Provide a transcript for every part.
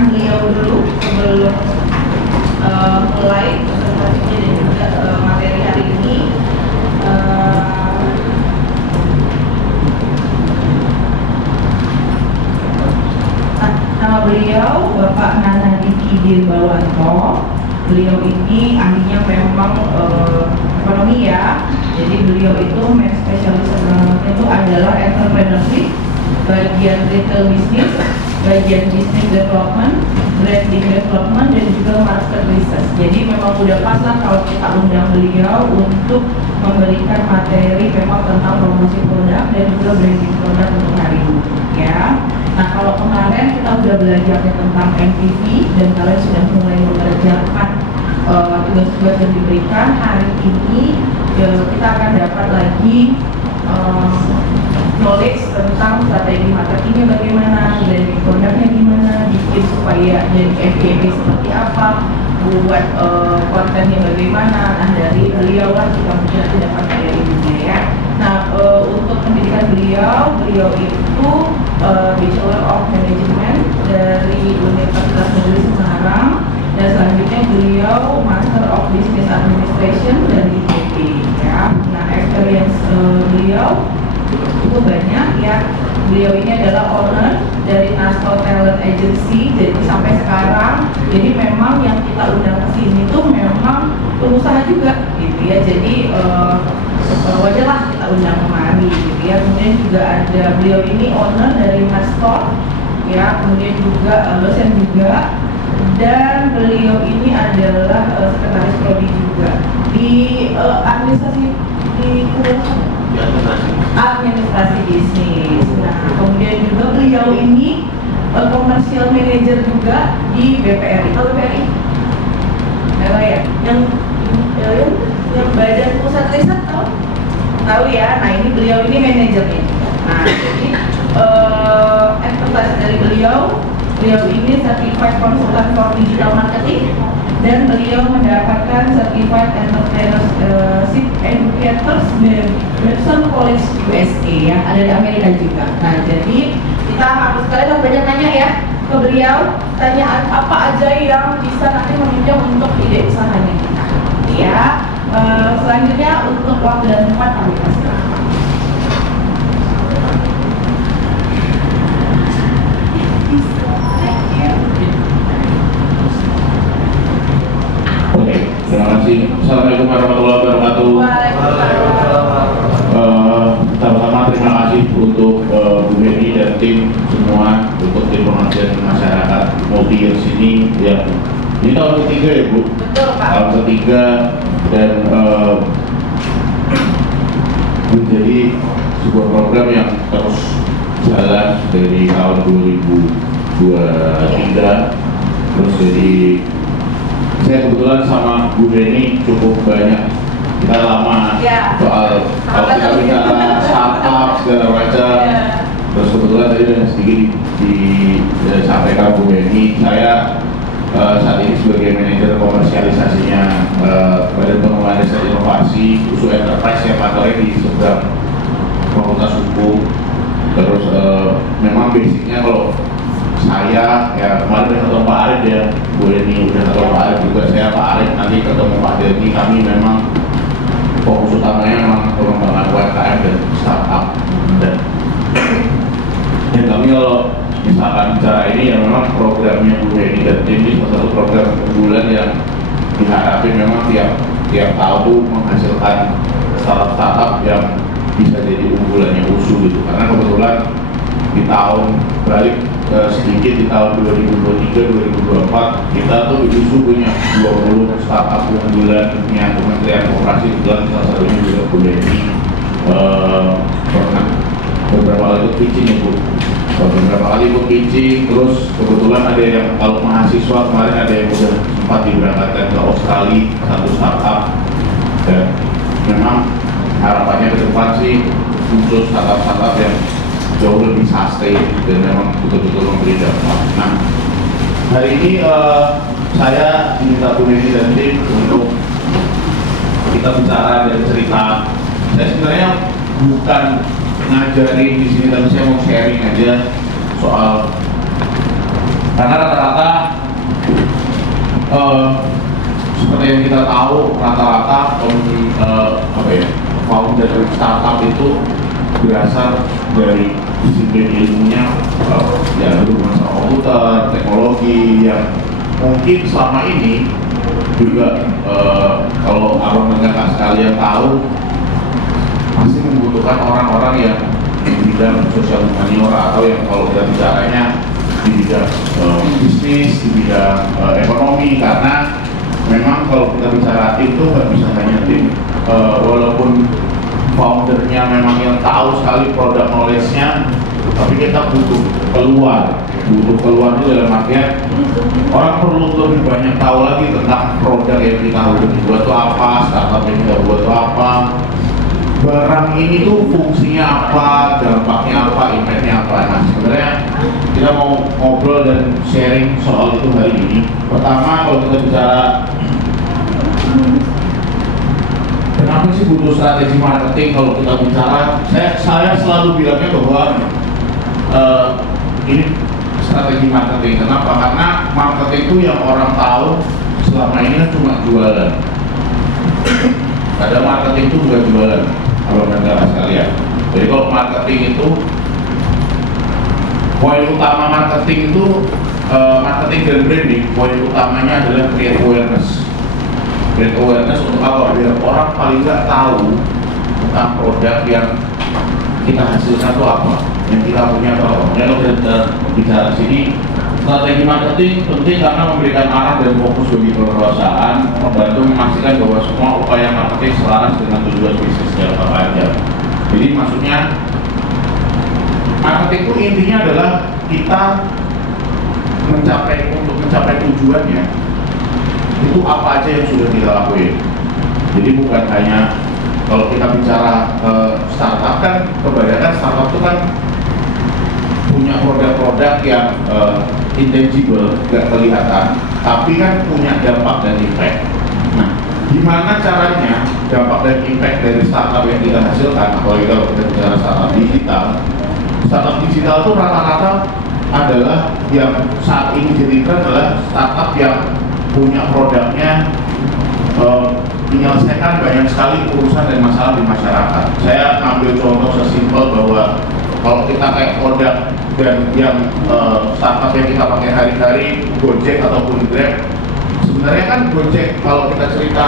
perkenalkan beliau dulu sebelum mulai presentasinya dan juga materi hari ini. Nama beliau Bapak Nanadiki Dirbawanto. Beliau ini ahlinya memang ekonomi ya. Jadi beliau itu main spesialisasinya itu adalah entrepreneurship, bagian retail business, bagian business development, branding development, dan juga market research. Jadi memang udah pas lah kalau kita undang beliau untuk memberikan materi memang tentang promosi produk dan juga branding produk untuk hari ini ya. Nah, kalau kemarin kita udah belajar tentang MPV dan kalian sudah mulai mengerjakan tugas-tugas yang diberikan, hari ini kita akan dapat lagi knowledge tentang strategi marketingnya bagaimana, branding produknya gimana, bikin supaya jadi FYP seperti apa, buat kontennya bagaimana. Nah, dari beliau lah kita mungkin dapat kayak ini ya. Nah, untuk pendidikan beliau itu Bachelor of Management dari Universitas Negeri Semarang, dan selanjutnya beliau Master of Business Administration dari ITB ya. Nah, experience beliau itu banyak ya. Beliau ini adalah owner dari Nasto Talent Agency, jadi sampai sekarang, jadi memang yang kita undang ke sini tuh memang pengusaha juga gitu ya. Jadi wajarlah kita undang kemari gitu ya. Kemudian juga ada beliau ini owner dari Nasto ya, kemudian juga dosen juga, dan beliau ini adalah sekretaris prodi juga di administrasi di administrasi bisnis. Nah, kemudian juga beliau ini commercial manager juga di BPRI. Tahu BPRI? Tahu ya? Yang Badan Pusat Riset tahu? Tahu ya. Nah, ini beliau ini manajernya. Nah, jadi ekspertise dari beliau ini certified consultant for digital marketing, dan beliau mendapatkan certified entrepreneurship educators dari Wilson College USA yang ada di Amerika juga. Nah, jadi kita harus kalian banyak tanya ya ke beliau, tanya apa aja yang bisa nanti menunjang untuk ide usahanya kita. Ya, selanjutnya untuk waktu dan tempat kami kasih. Terima kasih. Assalamualaikum warahmatullahi wabarakatuh. Pertama-tama terima kasih untuk Bu Beni dan tim semua untuk tim pengabdian masyarakat multi years ini yang ini tahun ketiga ya Bu. Betul Pak. Tahun ketiga dan menjadi sebuah program yang terus jalan dari tahun 2023 terus jadi. Saya kebetulan sama Bu Beni cukup banyak, kita lama ya, soal kalau kita bicara startup segala macam. Ya. Terus kebetulan tadi sudah sedikit disampaikan Bu Beni, saya saat ini sebagai manajer komersialisasinya Badan Pengembangan Riset Inovasi USU Enterprise yang kantornya di seberang Fakultas Hukum. Terus memang basicnya kalau saya ya kemarin udah ketemu Pak Arif ya, Bu Eni udah ketemu Pak Arif juga, saya Pak Arif nanti ketemu Pak Denny. Kami memang fokus utamanya memang pengembangan UMKM dan startup, dan kami kalau misalkan bicara ini ya memang programnya Bu Eni dan tim ini salah satu program unggulan yang diharapin memang tiap tahun tuh menghasilkan startup yang bisa jadi unggulannya USU gitu. Karena kebetulan di tahun balik sedikit di tahun 2023-2024 kita tuh USU punya 20 startup unggulannya Kementerian Koperasi, kebetulan salah satunya juga Bu Beni pernah beberapa kali ikut pitching ya Bu, beberapa kali ikut pitching. Terus kebetulan ada yang kalau mahasiswa kemarin ada yang udah sempat diberangkatkan ke Australia satu startup, dan memang harapannya ke depan sih muncul startup yang jauh lebih sustain dan memang betul-betul memberi dampak. Nah, hari ini saya diminta Bu Beni dan tim untuk kita bicara dan cerita. Saya sebenarnya bukan ngajarin di sini, tapi saya mau sharing aja soal, karena rata-rata eh, seperti yang kita tahu rata-rata founder dari startup itu berasal dari disiplin ilmunya ya berhubungan sama komputer, teknologi yang mungkin selama ini juga kalau abang dan kakak sekalian tahu masih membutuhkan orang-orang yang di bidang sosial humaniora atau yang kalau kita bicaranya di bidang bisnis, di bidang ekonomi, karena memang kalau kita bicara tim itu nggak bisa hanya tim walaupun foundernya memang yang tahu sekali produk knowledge-nya, tapi kita butuh keluar itu dalam artian orang perlu lebih banyak tahu lagi tentang produk yang kita buat itu apa, startup yang kita buat itu apa, barang ini tuh fungsinya apa, dampaknya apa, impact-nya apa. Nah sebenarnya kita mau ngobrol dan sharing soal itu hari ini. Pertama kalau kita bicara kenapa sih butuh strategi marketing, kalau kita bicara saya selalu bilangnya bahwa ini strategi marketing. Kenapa? Karena marketing itu yang orang tahu selama ini kan cuma jualan. Padahal marketing itu bukan jualan, kalau negara sekalian. Jadi kalau marketing itu poin utama marketing itu marketing dan branding, poin utamanya adalah create awareness. Create awareness untuk apa? Biar orang paling nggak tahu tentang produk yang kita hasilkan itu apa, yang kita punya itu apa. Kalau kita bicara sini, strategi marketing penting karena memberikan arah dan fokus bagi perusahaan, membantu memastikan bahwa semua upaya marketing selaras dengan tujuan bisnis jangka panjang. Jadi maksudnya marketing itu intinya adalah kita mencapai tujuannya itu apa aja yang sudah kita lakuin. Jadi bukan hanya kalau kita bicara startup kan kebanyakan startup itu kan punya produk-produk yang intangible, nggak kelihatan, tapi kan punya dampak dan impact. Nah, gimana caranya dampak dan impact dari startup yang kita hasilkan, apalagi kalau kita bicara startup digital. Startup digital itu rata-rata adalah yang saat ini jadi tren adalah startup yang punya produknya menyelesaikan banyak sekali urusan dan masalah di masyarakat. Saya ambil contoh sesimpel bahwa kalau kita kayak produk dan yang startup yang kita pakai hari-hari, Gojek ataupun Grab, sebenarnya kan Gojek kalau kita cerita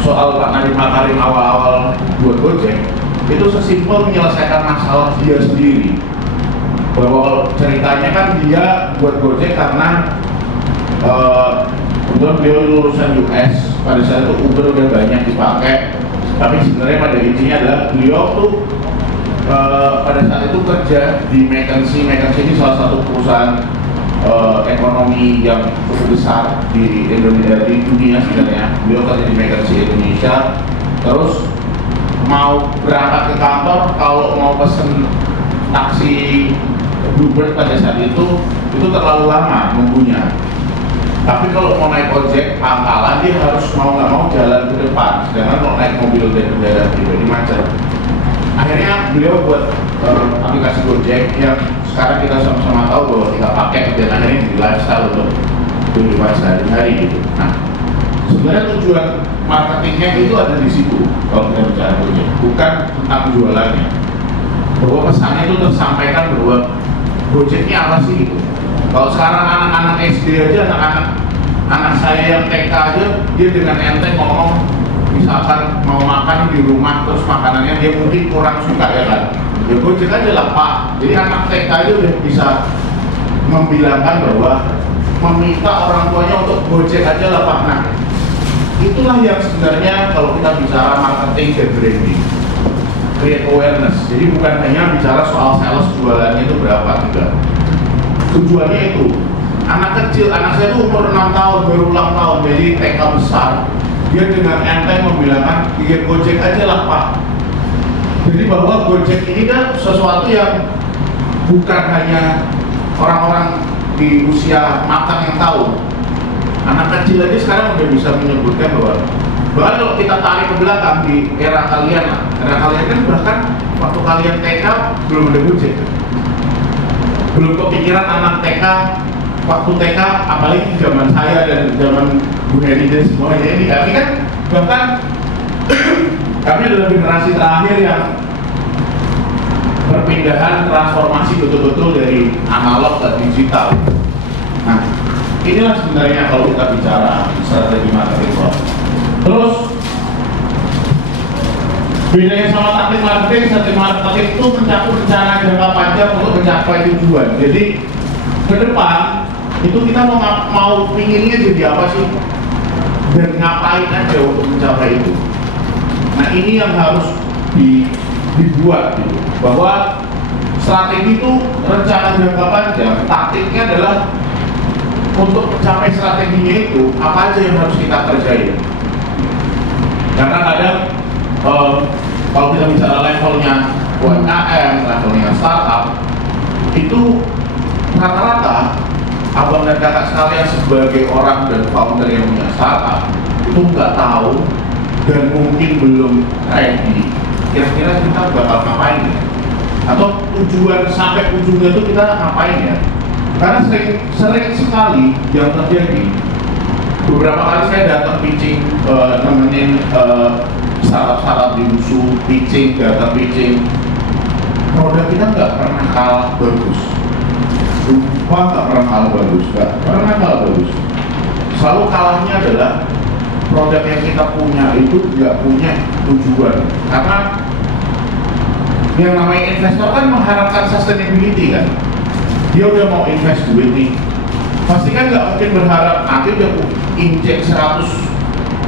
soal Pak Nadiem Makarim awal-awal buat Gojek, itu sesimpel menyelesaikan masalah dia sendiri. Bahwa kalau ceritanya kan dia buat Gojek karena kebetulan beliau lulusan US, pada saat itu Uber udah banyak dipakai, tapi sebenarnya pada intinya adalah beliau tuh pada saat itu kerja di McKinsey ini salah satu perusahaan ekonomi yang cukup besar di Indonesia, di dunia sebenarnya. Beliau kerja di McKinsey Indonesia, terus mau berangkat ke kantor, kalau mau pesen taksi Bluebird pada saat itu terlalu lama nunggunya. Tapi kalau mau naik ojek pangkalan dia harus mau nggak mau jalan ke depan, sedangkan kalau naik mobil dari daerah pribadi macet. Akhirnya beliau buat aplikasi Gojek yang sekarang kita sama-sama tahu bahwa kita pakai dan akhirnya jadi lifestyle untuk kehidupan sehari-hari gitu. Nah, sebenarnya tujuan marketingnya itu ada di situ kalau kita bicara Gojek, bukan tentang jualannya. Bahwa pesannya itu tersampaikan bahwa Gojek ini apa sih gitu. Kalau sekarang anak-anak SD aja, anak saya yang TK aja, dia dengan enteng ngomong, misalkan mau makan di rumah terus makanannya dia mungkin kurang suka ya kan, ya Gojek aja lah Pak. Jadi anak TK aja udah bisa membilangkan bahwa meminta orang tuanya untuk Gojek aja lah Pak. Nah, itulah yang sebenarnya kalau kita bicara marketing dan branding, create awareness. Jadi bukan hanya bicara soal sales jualannya itu berapa, tidak. Tujuannya itu anak kecil, anak saya itu umur 6 tahun baru ulang tahun, jadi TK besar, dia dengan enteng membilangkan bikin Gojek aja lah Pak. Jadi bahwa Gojek ini kan sesuatu yang bukan hanya orang-orang di usia matang yang tahu. Anak kecil aja sekarang udah bisa menyebutkan bahwa bahkan kalau kita tarik ke belakang di era kalian lah, era kalian kan bahkan waktu kalian TK belum ada Gojek. Belum kepikiran anak TK waktu TK, apalagi zaman saya dan zaman Bu Heni dan semuanya ini, kami kan bahkan kami adalah generasi terakhir yang perpindahan transformasi betul-betul dari analog ke digital. Nah, inilah sebenarnya kalau kita bicara strategi marketing. Terus bedanya sama taktik marketing, strategi marketing itu mencakup rencana jangka panjang untuk mencapai tujuan. Jadi ke depan itu kita mau pinginnya jadi apa sih dan ngapain aja untuk mencapai itu. Nah, ini yang harus dibuat gitu. Bahwa strategi itu rencana jangka panjang, taktiknya adalah untuk mencapai strateginya itu apa aja yang harus kita kerjain. Karena kadang kalau kita bicara levelnya UMKM, levelnya startup, itu rata-rata abang dan kakak sekalian sebagai orang dan founder yang punya startup itu nggak tahu dan mungkin belum ready kira-kira kita bakal ngapain ya, atau tujuan sampai ujungnya itu kita ngapain ya. Karena sering sekali yang terjadi, beberapa kali saya datang pitching, nemenin startup di musuh pitching, data pitching, produk kita nggak pernah kalah bagus. Sumpah nggak pernah kalah bagus, nggak pernah kalah bagus. Selalu kalahnya adalah produk yang kita punya itu nggak punya tujuan. Karena yang namanya investor kan mengharapkan sustainability kan. Dia udah mau invest duit nih, pasti kan nggak mungkin berharap nanti udah injek 100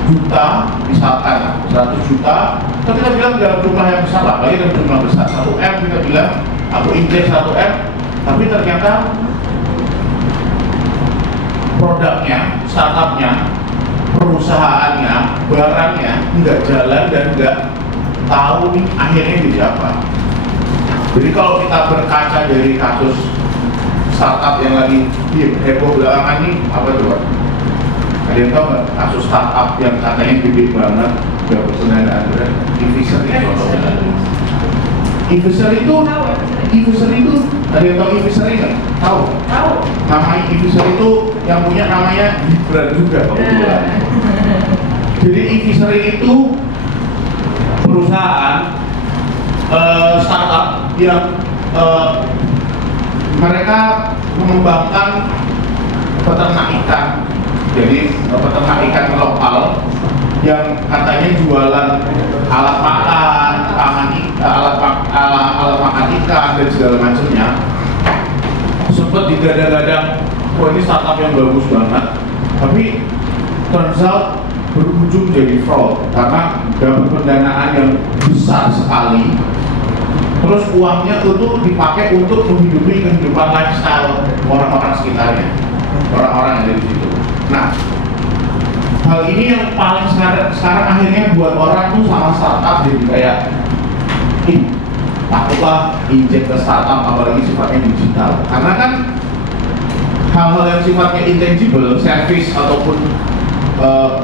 juta, misalkan 100 juta, kalau kita bilang dalam jumlah yang besar lah, apalagi dalam jumlah besar, 1M kita bilang, aku injek 1M, tapi ternyata produknya, startupnya, perusahaannya, barangnya nggak jalan dan nggak tahu nih akhirnya jadi apa. Jadi kalau kita berkaca dari kasus startup yang lagi heboh belakangan ini, apa coba? Ada yang tahu nggak kasus startup yang katanya gede banget, dapat pendanaan berat? Eviser itu contohnya. Eviser itu ada yang tahu Eviser nggak? Tahu? Tahu. Namanya Eviser itu yang punya namanya Gibran juga kebetulan. Jadi Eviser itu perusahaan startup yang mereka mengembangkan peternak ikan. Jadi peternak ikan lokal yang katanya jualan alat makan, alat makan ikan dan segala macamnya. Sempat digadang-gadang, wah ini startup yang bagus banget, tapi turns out berujung jadi fraud karena dapat pendanaan yang besar sekali. Terus uangnya itu dipakai untuk menghidupi kehidupan lifestyle orang-orang sekitarnya, orang-orang yang ada di situ. Nah, hal ini yang paling sekarang akhirnya buat orang tuh sama startup jadi kayak, takutlah injek ke startup apalagi sifatnya digital. Karena kan hal-hal yang sifatnya intangible, service ataupun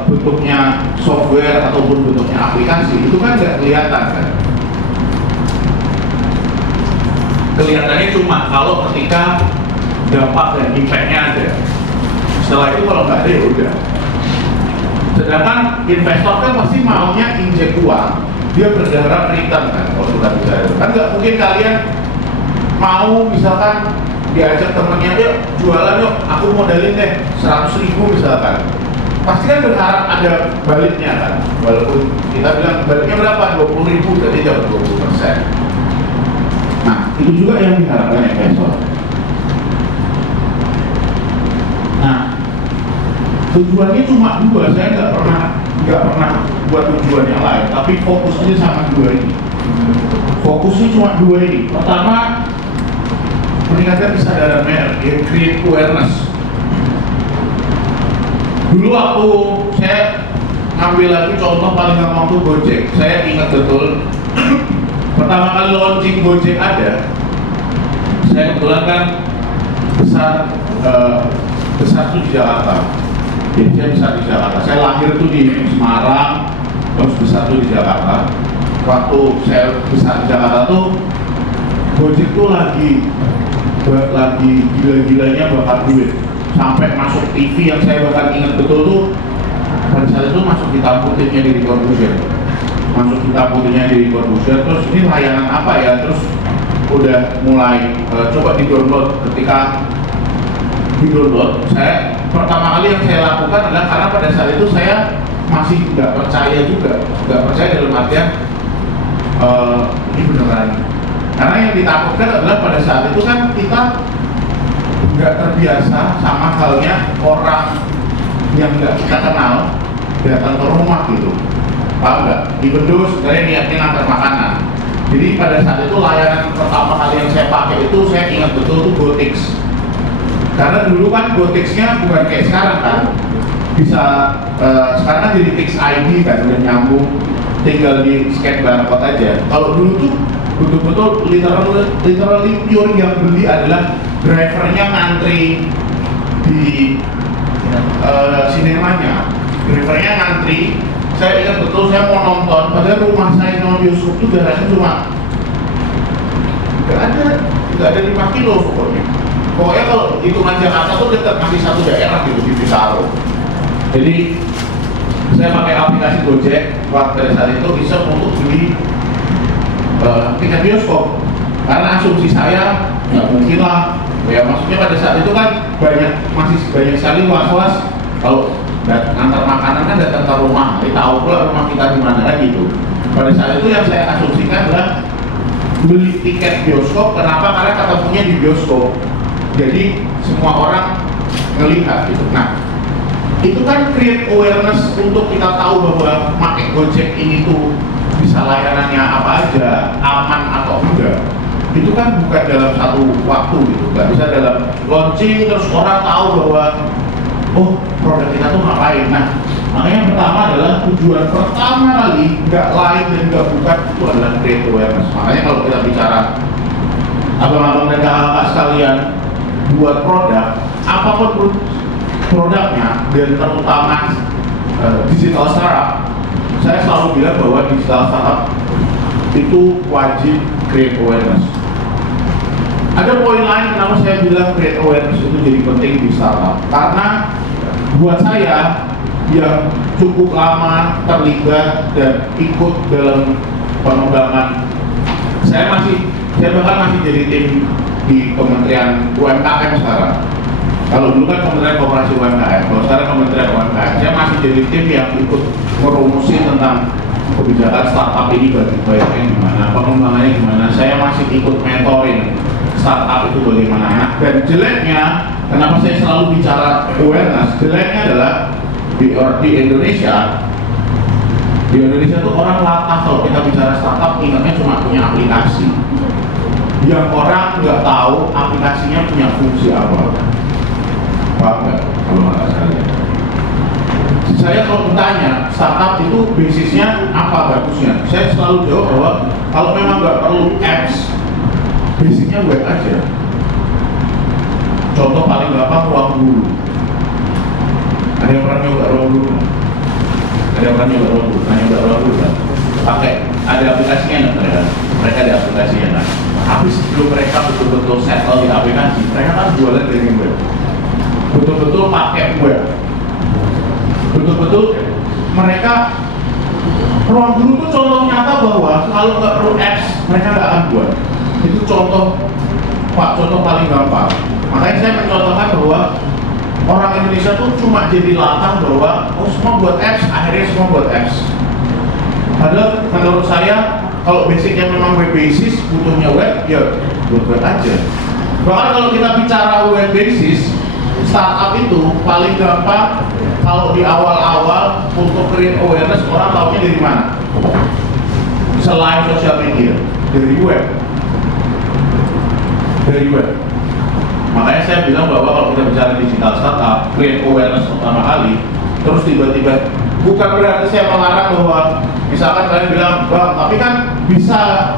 bentuknya software ataupun bentuknya aplikasi itu kan nggak kelihatan kan. Kelihatannya cuma kalau ketika dampak dan impact-nya ada. Setelah itu kalau nggak ada ya udah. Sedangkan investor kan pasti maunya injek uang, dia berharap return kan kalau kita bicara. Kan nggak mungkin kalian mau misalkan diajak temennya, yuk jualan yuk, aku modalin deh 100.000 misalkan. Pasti kan berharap ada baliknya kan. Walaupun kita bilang baliknya berapa? 20.000, jadi dapat 20%. Nah, itu juga yang diharapkan investor. Nah, tujuannya cuma dua, saya nggak pernah buat tujuan yang lain, tapi fokusnya sama dua ini. Fokusnya cuma dua ini. Pertama, meningkatkan kesadaran merek, create awareness. Dulu waktu saya ngambil lagi contoh paling gampang tuh Gojek, saya ingat betul. Pertama kali launching Gojek ada, saya kebetulan kan besar tuh di Jakarta. Jadi saya besar di Jakarta. Saya lahir tuh di Semarang, terus besar tuh di Jakarta. Waktu saya besar di Jakarta tuh, Gojek tuh lagi gila-gilanya bakar duit. sampai masuk TV yang saya bahkan ingat betul tuh pada saat itu masuk hitam putihnya di Corbusier, terus ini layanan apa ya, terus udah mulai coba di download. Ketika di download, saya pertama kali yang saya lakukan adalah karena pada saat itu saya masih nggak percaya dalam artian ini beneran, karena yang ditakutkan adalah pada saat itu kan kita nggak terbiasa sama halnya orang yang nggak kita kenal datang ke rumah gitu, paham nggak? Di Bedus saya niatnya ngantar makanan, jadi pada saat itu layanan pertama kali yang saya pakai itu saya ingat betul tuh GoTix, karena dulu kan GoTix-nya bukan kayak sekarang kan, bisa sekarang kan jadi Tix ID kan, udah nyambung, tinggal di scan barcode aja. Kalau dulu tuh betul-betul literally pure yang beli adalah drivernya ngantri di sinemanya, drivernya ngantri. Saya ingat betul saya mau nonton, padahal rumah saya sama bioskop itu jaraknya cuma nggak ada 5 kilo pokoknya. Pokoknya kalau hitungan Jakarta tuh dekat, masih satu daerah gitu di Pisaro. Jadi saya pakai aplikasi Gojek pada saat itu iseng untuk beli tiket bioskop, karena asumsi saya nggak mungkin lah ya, maksudnya pada saat itu kan masih banyak sekali was-was kalau antar makanan kan datang ke rumah, jadi tahu pula rumah kita di mana kan gitu. Pada saat itu yang saya asumsikan adalah beli tiket bioskop. Kenapa? Karena ketemunya di bioskop, jadi semua orang ngelihat gitu. Nah, itu kan create awareness untuk kita tahu bahwa pakai Gojek ini tuh bisa layanannya apa aja, aman atau enggak. Itu kan bukan dalam satu waktu gitu, nggak bisa dalam launching terus orang tahu bahwa oh produk kita tuh ngapain. Nah, makanya yang pertama adalah tujuan pertama kali nggak lain dan nggak bukan itu adalah create awareness. Makanya kalau kita bicara abang-abang dan kakak sekalian buat produk, apapun produknya dan terutama digital startup, saya selalu bilang bahwa digital startup itu wajib create awareness. Ada poin lain kenapa saya bilang create awareness itu jadi penting di startup, karena buat saya yang cukup lama terlibat dan ikut dalam pengembangan, saya bahkan masih jadi tim di Kementerian UMKM sekarang. Kalau dulu kan Kementerian Koperasi UMKM, kalau sekarang Kementerian UMKM, saya masih jadi tim yang ikut merumusin tentang kebijakan startup ini bagi baiknya gimana, pengembangannya gimana. Saya masih ikut mentoring startup itu bagaimana. Nah, dan jeleknya, kenapa saya selalu bicara awareness, jeleknya adalah di Indonesia tuh orang latah kalau kita bicara startup, ingatnya cuma punya aplikasi. Yang orang nggak tahu aplikasinya punya fungsi apa. Paham nggak? Kalau nggak salah. Saya kalau bertanya, startup itu basisnya apa bagusnya? Saya selalu jawab bahwa kalau memang nggak perlu apps, basicnya web aja. Contoh paling gampang, ruang guru. Ada yang pernah nyoba ruang guru? Ada yang pernah nyoba ruang guru? Nyoba ruang guru kan? Pakai, ada aplikasinya nggak mereka ada aplikasinya kan? Tapi sebelum mereka betul-betul settle di aplikasi, mereka kan jualan dari web. Betul-betul pakai web. Betul-betul mereka, ruang guru itu contoh nyata bahwa kalau nggak perlu apps, mereka nggak akan buat. Itu contoh paling gampang. Makanya saya mencontohkan bahwa orang Indonesia tuh cuma jadi latah bahwa oh semua buat apps, akhirnya semua buat apps. Padahal menurut saya kalau basicnya memang web basis, butuhnya web, ya buat web aja. Bahkan kalau kita bicara web basis, startup itu paling gampang kalau di awal-awal untuk create awareness, orang tahunya dari mana? Selain sosial media, dari web. Dari web. Makanya saya bilang bahwa kalau kita bicara digital startup, create awareness pertama kali, terus tiba-tiba, bukan berarti saya melarang bahwa misalkan kalian bilang, bang, tapi kan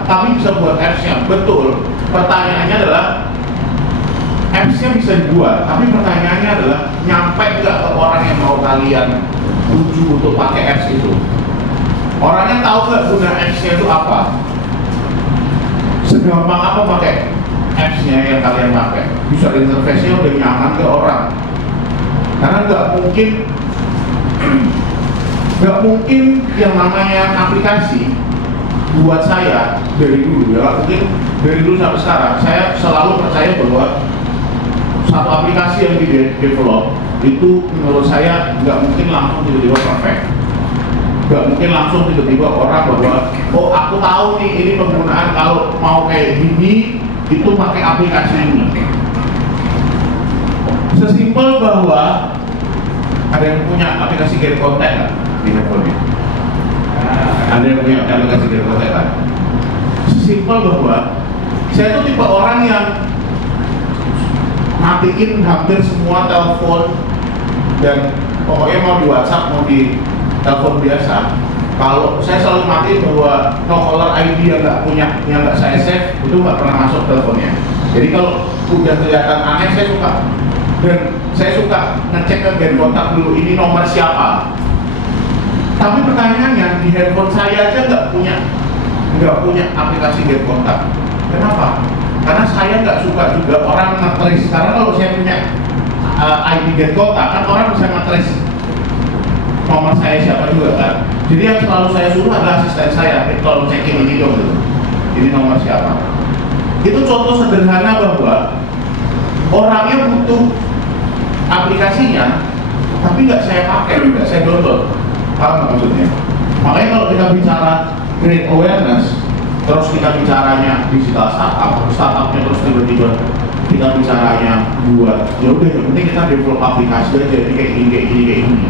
kami bisa buat apps-nya. Betul. Pertanyaannya adalah apps-nya bisa dibuat, tapi pertanyaannya adalah nyampe nggak ke orang yang mau kalian tuju untuk pakai apps itu? Orangnya tahu nggak guna apps-nya itu apa? Segampang apa pakai apps-nya yang kalian pakai? User interface-nya udah nyaman ke orang. Karena nggak mungkin yang namanya aplikasi buat saya dari dulu ya, mungkin dari dulu sampai sekarang saya selalu percaya bahwa satu aplikasi yang di develop itu menurut saya nggak mungkin langsung tiba-tiba perfect, nggak mungkin langsung tiba-tiba orang bahwa oh aku tahu nih ini penggunaan kalau mau kayak gini itu pakai aplikasi ini. Sesimpel bahwa ada yang punya aplikasi get contact kan di handphone-nya? Ada yang punya aplikasi get contact kan? Sesimpel bahwa saya tuh tipe orang yang matiin hampir semua telepon dan pokoknya mau di WhatsApp mau di telepon biasa. Kalau saya selalu matiin bahwa no caller ID yang nggak saya save itu nggak pernah masuk teleponnya. Jadi kalau udah kelihatan aneh saya suka, dan saya suka ngecek ke get kontak dulu ini nomor siapa. Tapi pertanyaannya di handphone saya aja nggak punya aplikasi get kontak. Kenapa? Karena saya nggak suka juga orang nge-trace. Karena kalau saya punya ID get kontak kan orang bisa nge-trace nomor saya siapa juga kan. Jadi yang selalu saya suruh adalah asisten saya, tolong cekin ini dong gitu. Ini nomor siapa. Itu contoh sederhana bahwa orangnya butuh aplikasinya, tapi nggak saya pakai, nggak saya download. Paham nggak maksudnya? Makanya kalau kita bicara create awareness, terus kita bicaranya digital startupnya terus tiba-tiba kita bicaranya buat ya udah yang penting kita develop aplikasi aja jadi kayak ini.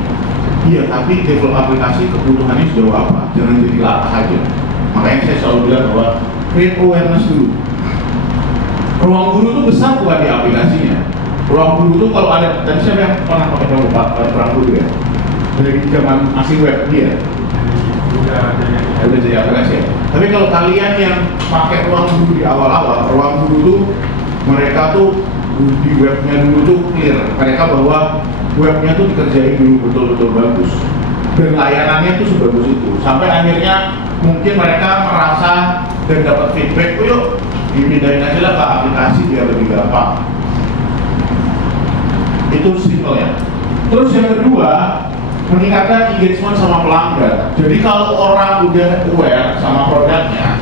Iya, tapi develop aplikasi kebutuhannya sejauh apa? Jangan jadi latah aja. Makanya saya selalu bilang bahwa create awareness dulu. Ruang guru itu besar bukan di aplikasinya. Ruang guru itu kalau ada, tadi saya yang pernah pakai ruang guru ya, dari zaman masih web dia. Udah jadi aplikasi ya. Tapi kalau kalian yang pakai ruang guru di awal-awal, ruang guru itu mereka tuh di webnya dulu tuh clear. Mereka bahwa webnya tuh dikerjain dulu betul-betul bagus dan layanannya tuh sebagus itu sampai akhirnya mungkin mereka merasa dan dapat feedback, oh yuk dipindahin aja lah ke aplikasi biar lebih gampang. Itu simple ya. Terus yang kedua, meningkatkan engagement sama pelanggan. Jadi kalau orang udah aware sama produknya,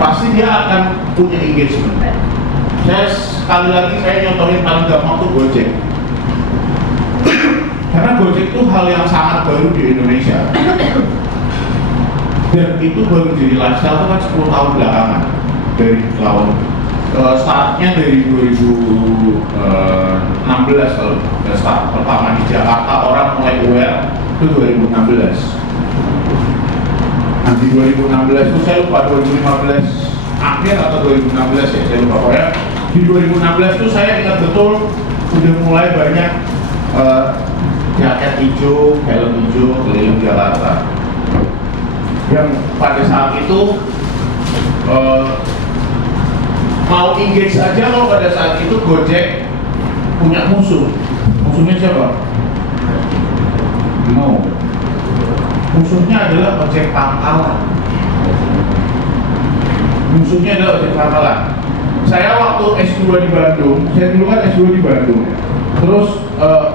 pasti dia akan punya engagement. Saya sekali lagi saya nyontohin paling gampang tuh Gojek. Karena Gojek itu hal yang sangat baru di Indonesia. Dan itu baru jadi lifestyle itu kan 10 tahun belakangan dari tahun startnya dari 2016 kalau start pertama di Jakarta orang mulai aware itu 2016. Nanti 2016 itu saya lupa 2015 akhir atau 2016 ya saya lupa pokoknya di 2016 itu saya ingat betul udah mulai banyak jaket hijau, helm hijau keliling Jakarta. Yang pada saat itu mau engage aja kalau pada saat itu Gojek punya musuh. Musuhnya siapa? No. Musuhnya adalah ojek pangkalan. Musuhnya adalah ojek pangkalan. Saya waktu S2 di Bandung, saya dulu kan S2 di Bandung. Terus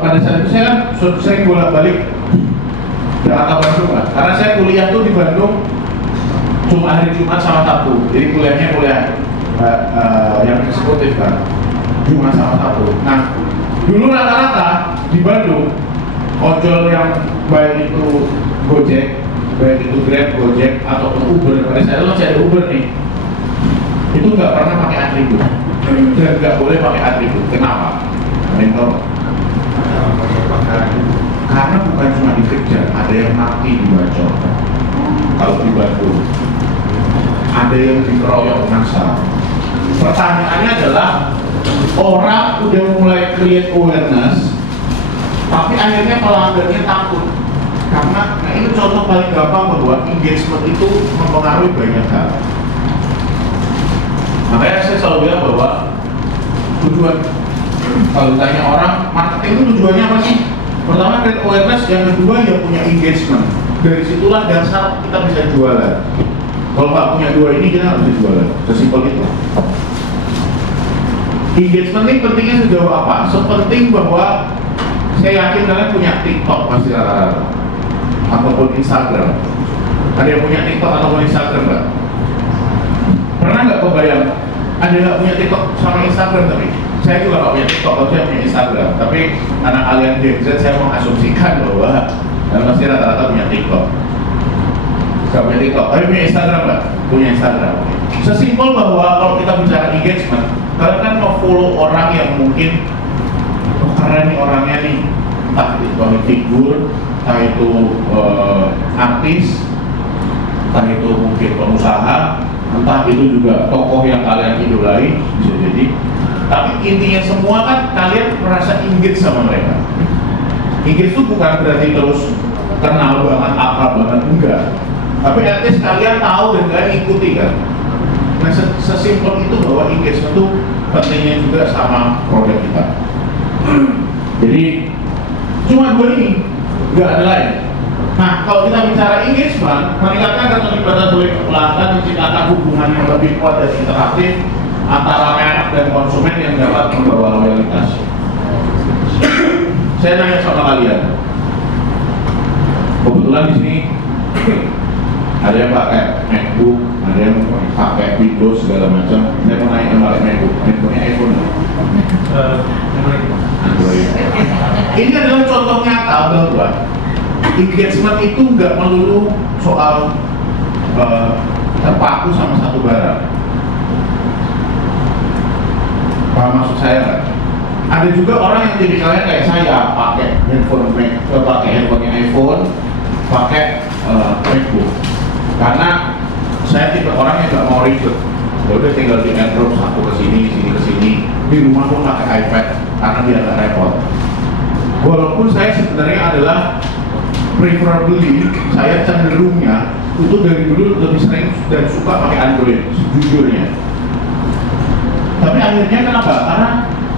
pada saat itu saya kan sering bolak-balik Jakarta Bandung kan. Karena saya kuliah tuh di Bandung cuma hari Jumat sama Sabtu. Jadi kuliahnya kuliah yang eksekutif kan, Jumat sama Sabtu. Nah, dulu rata-rata di Bandung ojol yang baik itu Gojek, baik itu Grab, Gojek ataupun Uber, pada saat itu masih ada Uber nih, itu nggak pernah pakai atribut dan nggak boleh pakai atribut. Kenapa? Mentor. Karena bukan cuma dikejar, ada yang mati dibacok. Kalau di Bandung, ada yang dikeroyok massa. Pertanyaannya adalah orang udah mulai create awareness, tapi akhirnya pelanggannya takut. Karena ini contoh paling gampang bahwa engagement itu mempengaruhi banyak hal. Makanya saya selalu bilang bahwa tujuan kalau ditanya orang marketing itu tujuannya apa sih? Pertama create awareness, yang kedua ya punya engagement. Dari situlah dasar kita bisa jualan. Kalau nggak punya dua ini kita nggak bisa jualan. Sesimpel itu. Engagement ini pentingnya sejauh apa? Sepenting bahwa Saya yakin kalian punya TikTok pasti rata-rata, ataupun Instagram. Ada yang punya TikTok ataupun Instagram nggak? Pernah nggak kebayang ada nggak punya TikTok sama Instagram? Tapi saya juga nggak punya TikTok, tapi saya punya Instagram. Tapi anak kalian Gen Z, saya mengasumsikan bahwa dan pasti rata-rata punya TikTok. Nggak punya TikTok, tapi punya Instagram nggak? Punya Instagram. Sesimpel bahwa kalau kita bicara engagement, kalian kan mau follow orang yang mungkin keren nih orangnya nih, entah itu sebagai figur, entah itu artis, entah itu mungkin pengusaha, entah itu juga tokoh yang kalian idolai, bisa jadi. Tapi intinya semua kan kalian merasa engage sama mereka. Engage itu bukan berarti terus kenal banget, akrab banget, enggak. Tapi at least kalian tahu dan kalian ikuti kan. Nah sesimpel itu bahwa engagement itu pentingnya juga sama produk kita. Jadi cuma dua ini, nggak ada lain. Nah kalau kita bicara engagement, meningkatkan keterlibatan dari pelanggan, menciptakan hubungan yang lebih kuat dan interaktif antara merek dan konsumen yang dapat membawa loyalitas. Saya nanya sama kalian, kebetulan di sini ada yang pakai MacBook, ada yang pakai Windows segala macam. Saya mau nanya yang pakai MacBook, handphonenya iPhone nggak? Android. Ini adalah contoh nyata bahwa engagement itu nggak melulu soal terpaku sama satu barang. Paham maksud saya kan? Ada juga orang yang tipikalnya kayak saya, pakai handphonenya iPhone, pakai MacBook. Karena saya tipe orang yang nggak mau ribet. Ya udah tinggal di airdrop satu ke sini ke sini. Di rumah pun pakai iPad karena biar nggak repot. Walaupun saya sebenarnya adalah preferably, saya cenderungnya itu dari dulu lebih sering dan suka pakai Android, jujurnya. Tapi akhirnya kenapa? Karena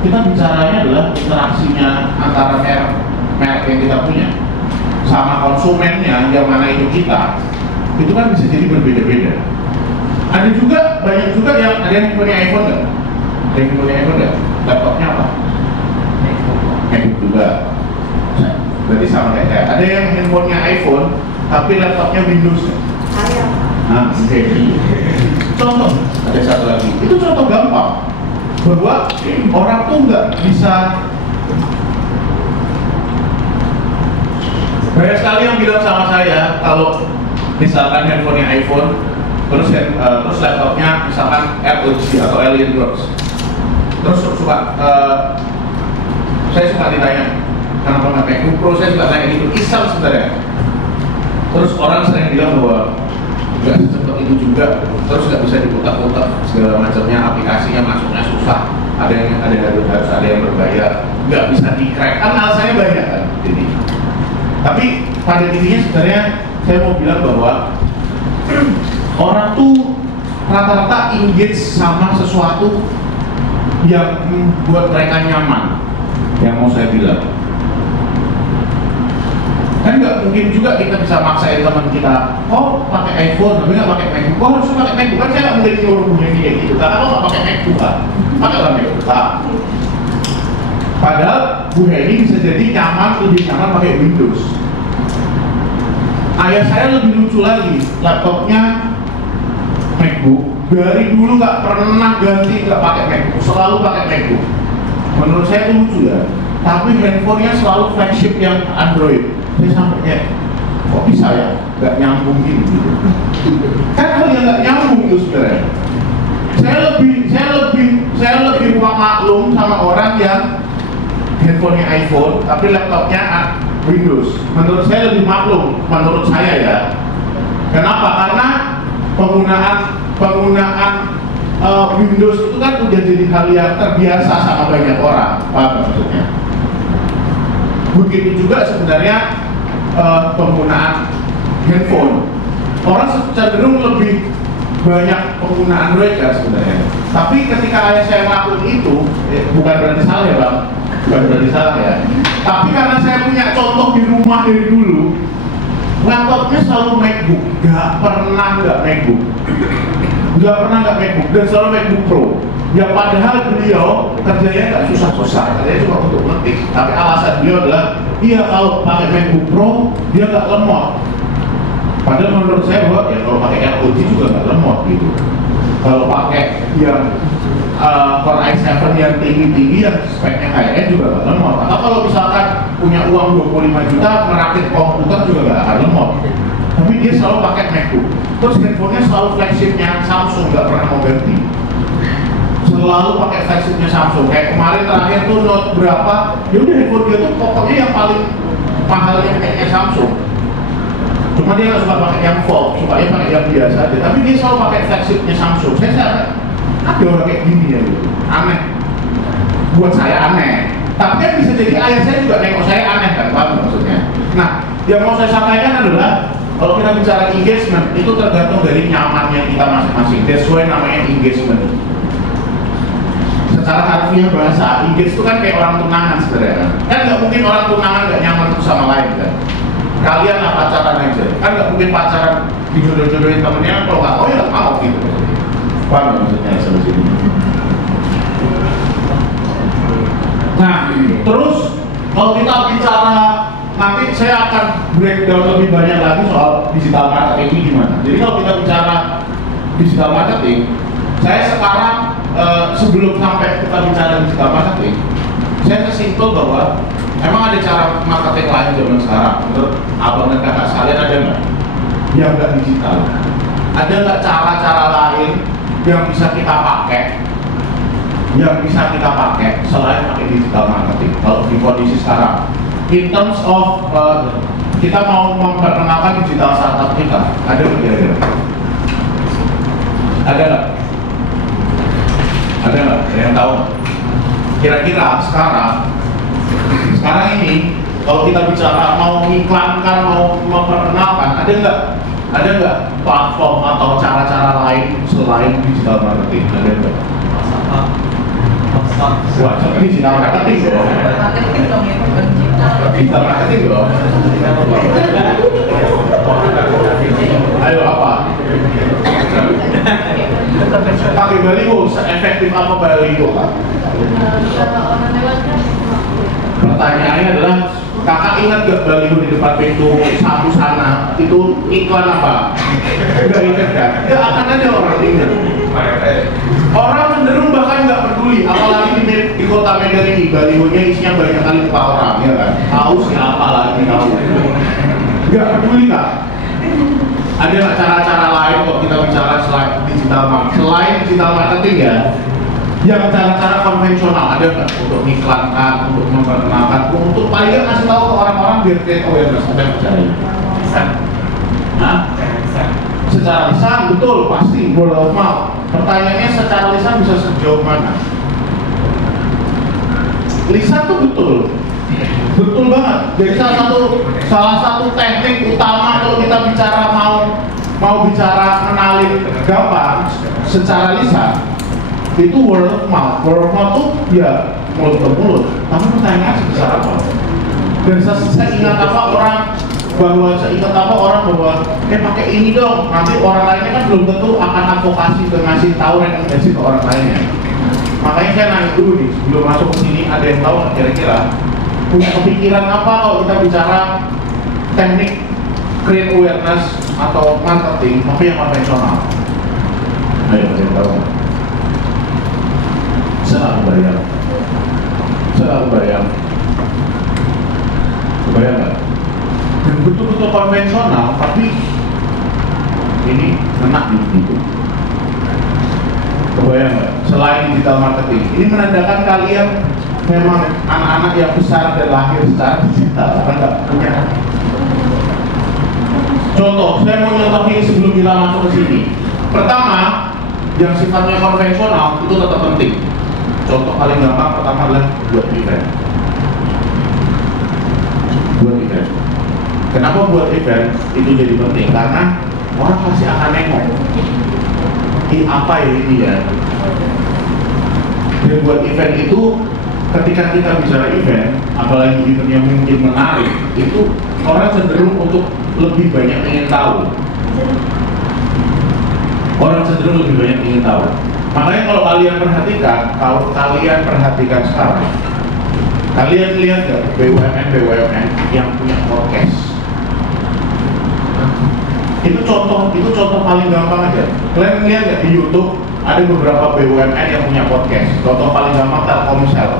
kita bicaranya adalah interaksinya antara merek yang kita punya sama konsumennya yang mana itu kita, itu kan bisa jadi berbeda-beda. Ada juga, banyak juga yang ada yang punya iPhone nggak? Ada yang punya iPhone nggak? Laptopnya apa? MacBook juga. Berarti sama kayak saya. Ada yang handphonenya iPhone, tapi laptopnya Windows. Nah, oke. Contoh, ada satu lagi. Itu contoh gampang bahwa orang tuh nggak bisa. Banyak sekali yang bilang sama saya kalau misalkan handphonenya iPhone, terus laptopnya misalkan AirPods atau AlienWorks, terus saya suka ditanya kenapa nggak MacBook Pro, saya suka tanya gitu, iseng sebenarnya. Terus orang sering bilang bahwa nggak secepat itu juga, terus nggak bisa diputar-putar segala macamnya, aplikasinya masuknya susah, ada yang harus ada yang berbayar, nggak bisa di-crack, kan alasannya banyak kan. Jadi, tapi pada intinya sebenarnya saya mau bilang bahwa orang tuh rata-rata engage sama sesuatu yang buat mereka nyaman. Yang mau saya bilang, kan nggak mungkin juga kita bisa maksain teman kita, oh pakai iPhone tapi nggak pakai MacBook, oh harus pakai MacBook, kan saya nggak mungkin nyuruh bunyi kayak gitu. Karena kalau nggak pakai MacBook kan, pakailah MacBook kan. Padahal Bu Heni bisa jadi lebih nyaman pakai Windows. Ayah saya lebih lucu lagi, laptopnya MacBook, dari dulu nggak pernah ganti nggak pakai MacBook, selalu pakai MacBook. Menurut saya itu lucu ya. Tapi handphonenya selalu flagship yang Android. Saya sampai kok bisa ya nggak nyambung gitu. Kan hal yang nggak nyambung itu sebenarnya. Saya lebih maklum sama orang yang handphonenya iPhone tapi laptopnya Windows. Menurut saya lebih maklum, menurut saya ya. Kenapa? Karena penggunaan Windows itu kan udah jadi hal yang terbiasa sama banyak orang, apa maksudnya? Begitu juga sebenarnya penggunaan handphone. Orang cenderung lebih banyak pengguna Android kan sebenarnya. Tapi ketika ayah saya ngelakuin itu, bukan berarti salah ya bang, bukan berarti salah ya. Tapi karena saya punya contoh di rumah dari dulu, laptopnya selalu MacBook, nggak pernah nggak MacBook dan selalu MacBook Pro. Ya padahal beliau kerjanya nggak susah-susah, kerjanya cuma untuk ngetik. Tapi alasan beliau adalah, iya kalau pakai MacBook Pro dia nggak lemot. Padahal menurut saya bahwa ya kalau pakai ROG juga nggak lemot gitu. Kalau pakai yang Core i7 yang tinggi-tinggi yang speknya high-end juga nggak lemot. Atau kalau misalkan punya uang 25 juta merakit komputer juga nggak akan lemot. Tapi dia selalu pakai MacBook. Terus handphonenya selalu flagshipnya Samsung, nggak pernah mau ganti. Selalu pakai flagshipnya Samsung. Kayak kemarin terakhir tuh Note berapa, yaudah handphone dia tuh pokoknya yang paling mahalnya kayaknya Samsung. Cuma dia nggak suka pakai yang Fold, sukanya pakai yang biasa aja. Tapi dia selalu pakai flagshipnya Samsung. Saya ada orang kayak gini ya gitu. Aneh. Buat saya aneh. Tapi kan bisa jadi ayah saya juga nengok saya aneh kan, paham maksudnya. Nah, yang mau saya sampaikan adalah kalau kita bicara engagement itu tergantung dari nyamannya kita masing-masing. That's why namanya engagement. Secara harfiah bahasa, engage itu kan kayak orang tunangan sebenarnya. Kan nggak mungkin orang tunangan nggak nyaman satu sama lain kan. Kalian lah pacaran aja. Kan nggak mungkin pacaran dijodoh-jodohin temennya kalau nggak, oh ya mau gitu. Paham maksudnya sampai sini. Nah, terus kalau kita bicara nanti saya akan breakdown lebih banyak lagi soal digital marketing ini gimana. Jadi kalau kita bicara digital marketing, saya sekarang sebelum sampai kita bicara digital marketing, saya kesimpul bahwa emang ada cara marketing lain zaman sekarang. Menurut abang dan kakak sekalian ada nggak? Yang nggak digital. Ada nggak cara-cara lain yang bisa kita pakai? Yang bisa kita pakai selain pakai digital marketing. Kalau di kondisi sekarang, in terms of kita mau memperkenalkan digital startup kita, ada nggak kira-kira? Ada nggak? Ada nggak? Ada yang tahu? Kira-kira sekarang ini kalau kita bicara mau mengiklankan, mau memperkenalkan, ada nggak platform atau cara-cara lain selain digital marketing? Ada nggak? Wah, ini digital marketing loh. Marketing dong ya, bukan Digital marketing loh. Ayo apa? Pakai baliho, efektif apa baliho, Pak? Pertanyaannya adalah, kakak ingat gak baliho di depan pintu satu sana itu iklan apa? Gak ingat kan? Gak akan ada orang ingat. Orang cenderung bahkan nggak peduli, apalagi di kota Medan ini balihonya isinya banyak kali muka orang, ya kan? Tahu siapa lagi tahu? Nggak peduli kak. Ada nggak cara-cara lain kalau kita bicara selain digital marketing ya? Yang cara-cara konvensional ada nggak untuk mengiklankan, untuk memperkenalkan, untuk paling nggak ngasih tahu ke orang-orang biar create awareness apa yang terjadi? Bisa. Hah? Secara lisan betul pasti word of mouth. Pertanyaannya secara lisan bisa sejauh mana? Lisan tuh betul banget. Jadi salah satu teknik utama kalau kita bicara mau bicara kenalin gampang secara lisan itu word of mouth. Word of mouth tuh ya mulut ke mulut. Tapi pertanyaan sebesar apa? Dan saya ingat orang bahwa pakai ini dong, nanti orang lainnya kan belum tentu akan advokasi dan ngasih tahu rekomendasi ke orang lainnya. Makanya saya nanya dulu nih sebelum masuk ke sini, ada yang tahu nggak kira-kira punya kepikiran apa kalau kita bicara teknik create awareness atau marketing tapi yang konvensional? Ayo, ada yang tahu? Saya bayang. Kebayang nggak? Dan betul-betul konvensional, tapi ini enak gitu. Kebayang nggak? Selain digital marketing, ini menandakan kalian memang anak-anak yang besar dan lahir secara digital, kan nggak punya. Contoh, saya mau nyontohin sebelum kita masuk ke sini. Pertama, yang sifatnya konvensional itu tetap penting. Contoh paling gampang pertama adalah buat event. Kenapa buat event itu jadi penting? Karena orang pasti akan nengok. Ini apa ini ya? Dan buat event itu, ketika kita bicara event, apalagi event yang mungkin menarik, itu orang cenderung untuk lebih banyak ingin tahu. Makanya kalau kalian perhatikan sekarang, kalian lihat nggak BUMN yang punya podcast? Itu contoh paling gampang aja. Kalian lihat nggak di YouTube ada beberapa BUMN yang punya podcast. Contoh paling gampang Telkomsel.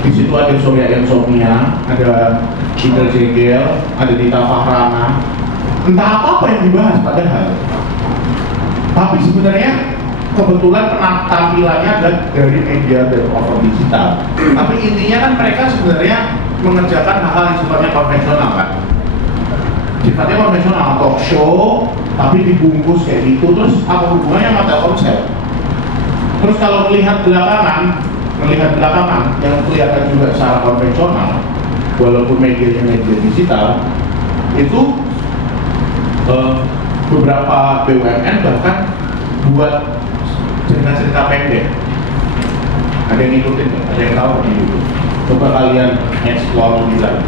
Di situ ada Surya Insomnia, ada Indra Jegel, ada Dita Fahrana. Entah apa yang dibahas padahal. Tapi sebenarnya kebetulan tampilannya adalah dari media dan platform digital. Tapi intinya kan mereka sebenarnya mengerjakan hal-hal yang sifatnya konvensional kan. Sifatnya konvensional, talk show, tapi dibungkus kayak gitu. Terus apa hubungannya sama Telkomsel? Terus kalau melihat belakangan yang kelihatan juga secara konvensional, walaupun media digital, itu beberapa BUMN bahkan buat cerita-cerita pendek. Ada yang ngikutin nggak? Ada yang tahu di YouTube? Coba kalian explore lebih lagi.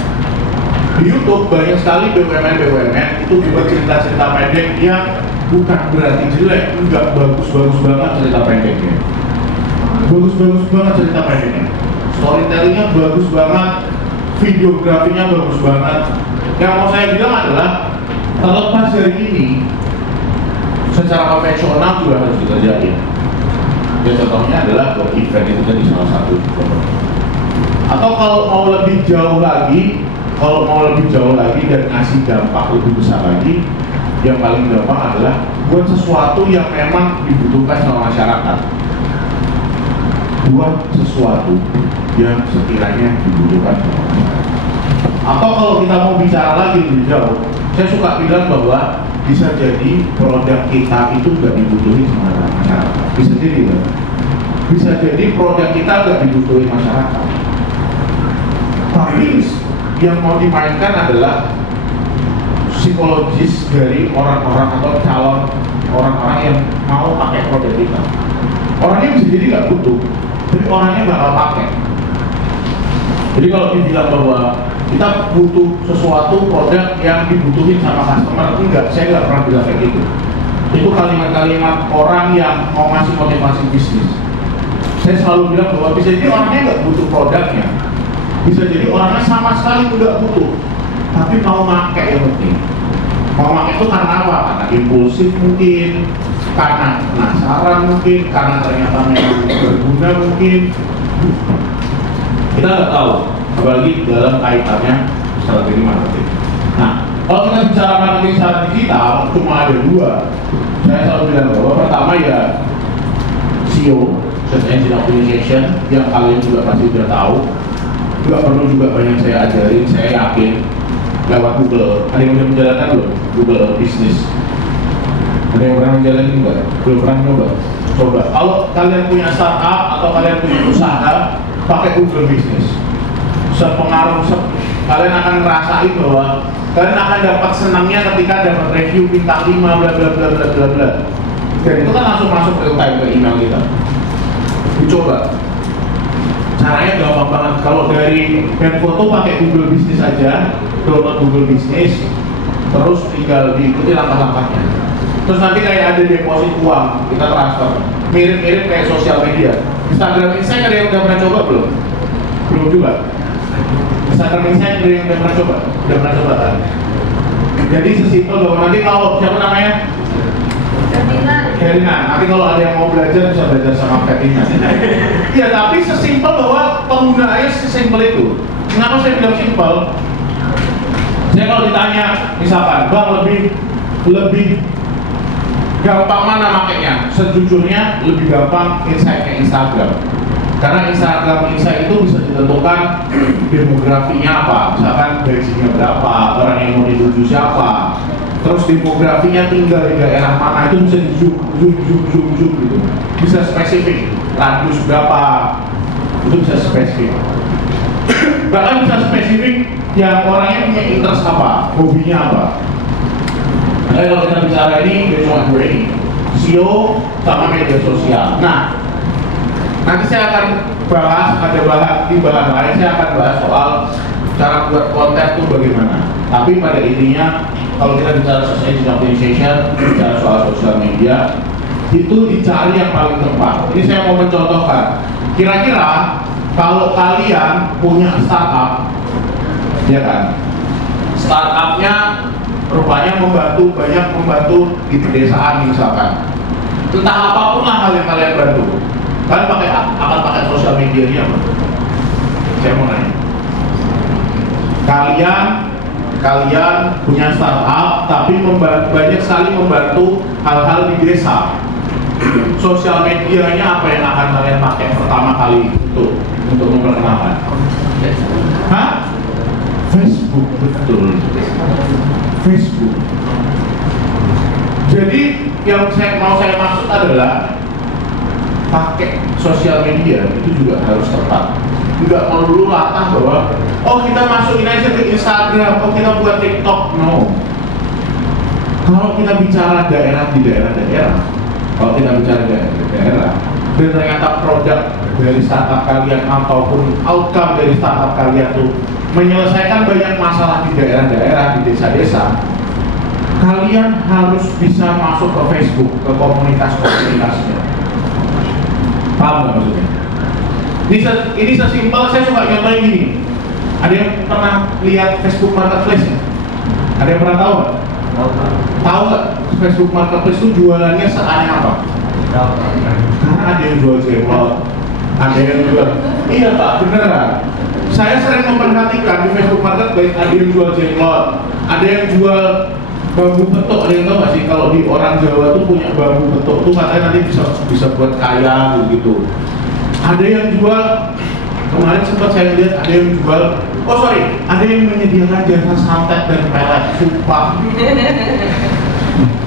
Di YouTube banyak sekali BUMN itu buat cerita-cerita pendek yang bukan berarti jelek, enggak, bagus-bagus banget cerita pendeknya. Bagus-bagus banget cerita pendeknya. Storytellingnya bagus banget, videografinya bagus banget. Yang mau saya bilang adalah terlepas dari ini, secara konvensional juga harus dikerjain. Ya contohnya adalah event itu jadi salah satu. Atau kalau mau lebih jauh lagi dan ngasih dampak lebih besar lagi, yang paling gampang adalah buat sesuatu yang memang dibutuhkan sama masyarakat. Buat sesuatu yang sekiranya dibutuhkan sama masyarakat. Atau kalau kita mau bicara lagi lebih jauh, saya suka bilang bahwa bisa jadi produk kita itu nggak dibutuhin sama masyarakat. Bisa jadi kan? Bisa jadi produk kita nggak dibutuhin masyarakat. Tapi yang mau dimainkan adalah psikologis dari orang-orang atau calon orang-orang yang mau pakai produk kita. Orangnya bisa jadi nggak butuh, tapi orangnya bakal pakai. Jadi kalau dibilang bahwa kita butuh sesuatu produk yang dibutuhin sama customer, enggak, saya nggak pernah bilang kayak gitu. Itu kalimat-kalimat orang yang mau ngasih motivasi bisnis. Saya selalu bilang bahwa bisa jadi orangnya nggak butuh produknya, bisa jadi orangnya sama sekali nggak butuh, tapi mau pakai yang penting. Mau pakai itu karena apa? Karena impulsif mungkin, karena penasaran mungkin, karena ternyata memang berguna mungkin. Kita nggak tahu, apalagi dalam kaitannya strategi marketing. Nah, kalau kita bicara marketing secara digital, cuma ada dua. Saya selalu bilang bahwa pertama ya SEO, Search Engine Optimization, yang kalian juga pasti sudah tahu. Nggak perlu juga banyak saya ajarin, saya yakin lewat Google. Ada yang udah menjalankan belum? Google Business. Ada yang pernah menjalani nggak? Belum pernah coba? Coba. Kalau kalian punya startup atau kalian punya usaha, pakai Google Business. Kalian akan ngerasain bahwa kalian akan dapat senangnya ketika dapat review bintang 5 bla bla bla bla bla bla. Dan itu kan langsung masuk real time ke email kita. Dicoba. Caranya gampang banget. Kalau dari handphone tuh pakai Google Business aja, download Google Business, terus tinggal diikuti langkah-langkahnya. Terus nanti kayak ada deposit uang, kita transfer. Mirip-mirip kayak sosial media. Instagram Insight ada yang udah pernah coba belum? Belum juga. Instagram Insight ada yang udah pernah coba? Udah pernah coba kan? Jadi sesimpel bahwa nanti kalau siapa namanya? Ferdinand. Nanti kalau ada yang mau belajar bisa belajar sama Ferdinand. Iya, tapi sesimpel bahwa penggunaannya sesimpel itu. Kenapa saya bilang simpel? Saya kalau ditanya, misalkan, Bang lebih gampang mana makainya? Sejujurnya lebih gampang Insight ke Instagram. Karena Instagram Insight itu bisa ditentukan demografinya apa, misalkan gajinya berapa, orang yang mau dituju siapa, terus demografinya tinggal di daerah mana, itu bisa di zoom gitu, bisa spesifik, radius berapa, itu bisa spesifik. Bahkan bisa spesifik yang orangnya punya interest apa, hobinya apa. Nah, kalau kita bicara ini, cuma dua ini, SEO sama media sosial. Nah, nanti saya akan bahas, di bahan lain saya akan bahas soal cara buat konten itu bagaimana. Tapi pada intinya, kalau kita bicara search engine optimization, bicara soal sosial media, itu dicari yang paling tepat. Ini saya mau mencontohkan. Kira-kira kalau kalian punya startup, ya kan? Startupnya rupanya banyak membantu di pedesaan misalkan. Entah apapun lah hal yang kalian bantu. Kalian akan pakai sosial media apa? Saya mau nanya. Kalian punya startup tapi banyak sekali membantu hal-hal di desa. Sosial medianya apa yang akan kalian pakai pertama kali untuk memperkenalkan? Hah? Facebook, betul. Facebook. Jadi yang mau saya maksud adalah pakai sosial media itu juga harus tepat. Tidak melulu latah bahwa kita masukin aja ke Instagram, kita buat TikTok. No. Kalau kita bicara daerah di daerah, kalau kita bicara daerah, dan ternyata produk dari startup kalian ataupun outcome dari startup kalian tuh menyelesaikan banyak masalah di daerah-daerah, di desa-desa, kalian harus bisa masuk ke Facebook, ke komunitas-komunitasnya. Paham nggak maksudnya? Ini sesimpel, saya suka nyontohin gini. Ada yang pernah lihat Facebook Marketplace ya? Ada yang pernah tahu nggak? Tahu nggak Facebook Marketplace itu jualannya seaneh apa? Karena ada yang jual jenggot, ada yang jual. Iya Pak, beneran. Saya sering memperhatikan di Facebook Marketplace ada yang jual jenggot, ada yang jual bambu petok. Ada yang tahu nggak sih kalau di orang Jawa tuh punya bambu petok tuh katanya nanti bisa buat kaya gitu. Ada yang jual, kemarin sempat saya lihat ada yang jual, ada yang menyediakan jasa santet dan pelet, sumpah.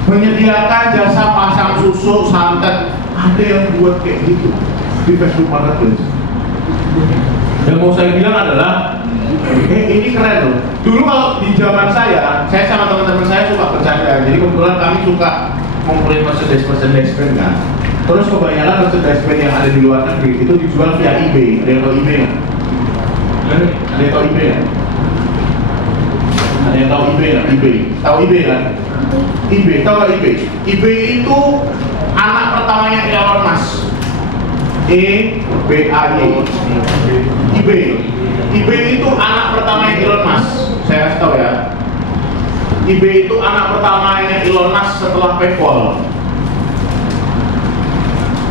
Menyediakan jasa pasang susu, santet, ada yang buat kayak gitu di Facebook Marketplace. Yang mau saya bilang adalah, ini keren loh. Dulu kalau di zaman saya sama teman-teman saya suka bercanda. Jadi kebetulan kami suka ngumpulin Mercedes kan. Terus kebanyakan Mercedes yang ada di luar negeri itu dijual via eBay. Ada yang tahu eBay nggak? Ada yang tahu eBay nggak? Ada yang tahu eBay nggak? eBay. Tahu eBay kan? eBay, tahu nggak eBay? eBay itu anak pertamanya Elon Musk. EBAY. eBay. eBay itu anak pertamanya Elon Musk. Saya kasih tahu ya. eBay itu anak pertamanya Elon Musk setelah PayPal.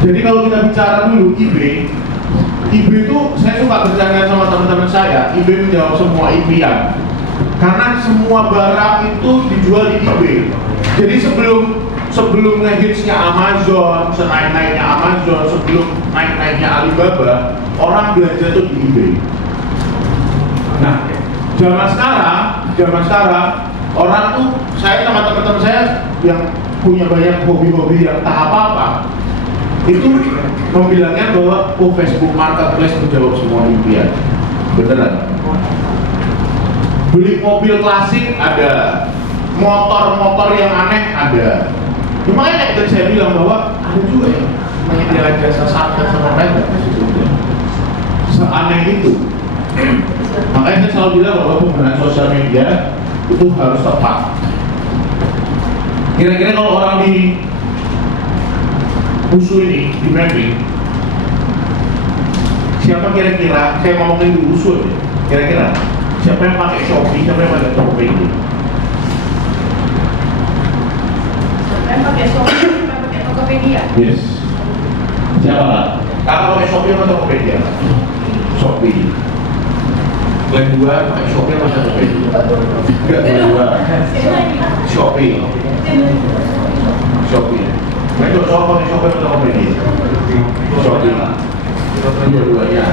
Jadi kalau kita bicara dulu eBay itu saya suka bercanda sama teman-teman saya. eBay menjawab semua impian. Karena semua barang itu dijual di eBay. Jadi sebelum ngehitsnya Amazon, senaik-naiknya Amazon, sebelum naik-naiknya Alibaba, orang belanja tuh di eBay. Nah, zaman sekarang orang tuh, saya sama teman-teman saya yang punya banyak hobi-hobi yang tak apa-apa, itu membilangnya bahwa Facebook Marketplace menjawab semua impian. Beneran. Beli mobil klasik ada, motor-motor yang aneh ada. Makanya kayak tadi saya bilang bahwa ada juga yang menyediakan jasa santet sama pelet. Seaneh itu. Makanya saya selalu bilang bahwa penggunaan sosial media itu harus tepat. Kira-kira kalau orang di USU ini, di mapping, siapa kira-kira, saya ngomongin di USU ya, kira-kira siapa yang pakai Shopee, siapa yang pakai Tokopedia? Siapa yang pakai Shopee, siapa yang pakai Tokopedia? Yes. Siapa lah? Kakak pakai Shopee atau Tokopedia? Shopee. Yang dua pakai Shopee atau Tokopedia? Enggak, dua. Shopee. Shopee. Mereka soal pakai Shopee atau Tokopedia? Shopee. Dua-duanya.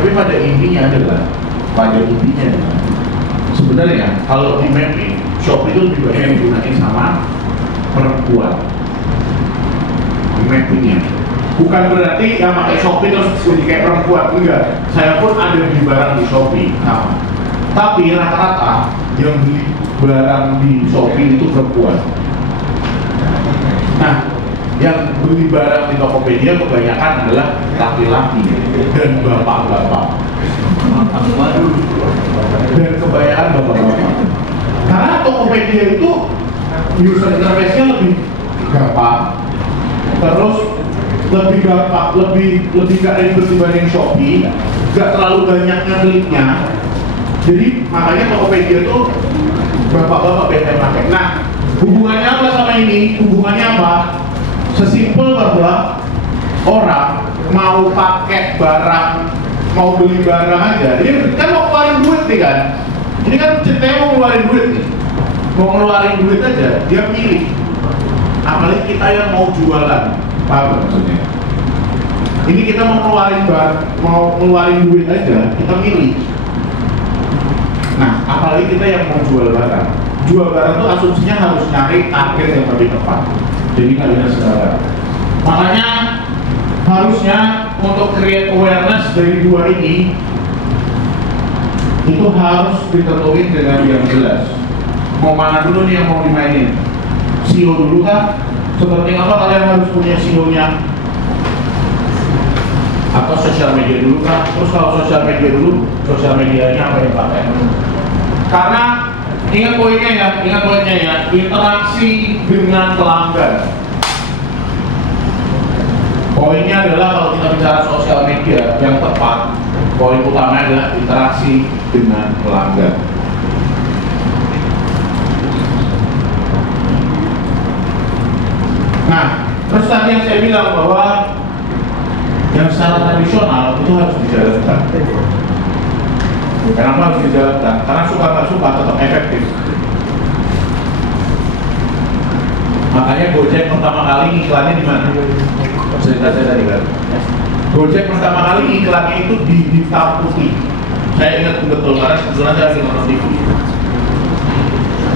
Tapi pada intinya adalah sebenarnya kalau di mapping, Shopee itu lebih banyak digunakan sama perempuan di mappingnya. Bukan berarti yang pakai Shopee terus jadi kayak perempuan, enggak. Saya pun ada beli barang di Shopee, tapi rata-rata yang beli barang di Shopee itu perempuan. Nah, yang beli barang di Tokopedia kebanyakan adalah laki-laki dan bapak-bapak. Dan kebanyakan bapak-bapak. Karena Tokopedia itu user interface-nya lebih gampang, terus lebih gampang, lebih gak ribet dibanding Shopee, gak terlalu banyak kliknya. Jadi makanya Tokopedia tuh bapak-bapak biasa pakai. Nah, hubungannya apa sama ini? Hubungannya apa? Sesimpel bahwa orang mau pakai barang, mau beli barang aja, dia kan mau keluarin duit nih kan. Ini kan ceritanya mau ngeluarin duit nih. Mau ngeluarin duit aja, dia pilih. Apalagi kita yang mau jualan. Paham maksudnya? Ini kita mau ngeluarin duit aja, kita pilih. Nah, apalagi kita yang mau jual barang. Jual barang itu asumsinya harus nyari target yang lebih tepat. Jadi nggak bisa segala. Makanya harusnya untuk create awareness dari dua ini itu harus ditentuin dengan yang jelas. Mau mana dulu nih yang mau dimainin? CEO dulu kan? Seperti apa kalian harus punya CEO-nya? Atau sosial media dulu kan? Terus kalau sosial media dulu, sosial medianya apa yang pakai? Karena ingat poinnya ya, interaksi dengan pelanggan. Poinnya adalah kalau kita bicara sosial media yang tepat, poin utamanya adalah interaksi dengan pelanggan. Nah, terus tadi yang saya bilang bahwa yang secara tradisional itu harus dijalankan. Kenapa harus dijalankan? Karena suka nggak suka tetap efektif. Makanya Gojek pertama kali iklannya di mana? Cerita saya tadi kan. Gojek pertama kali iklannya itu di hitam putih. Saya ingat betul karena kebetulan saya lagi nonton TV.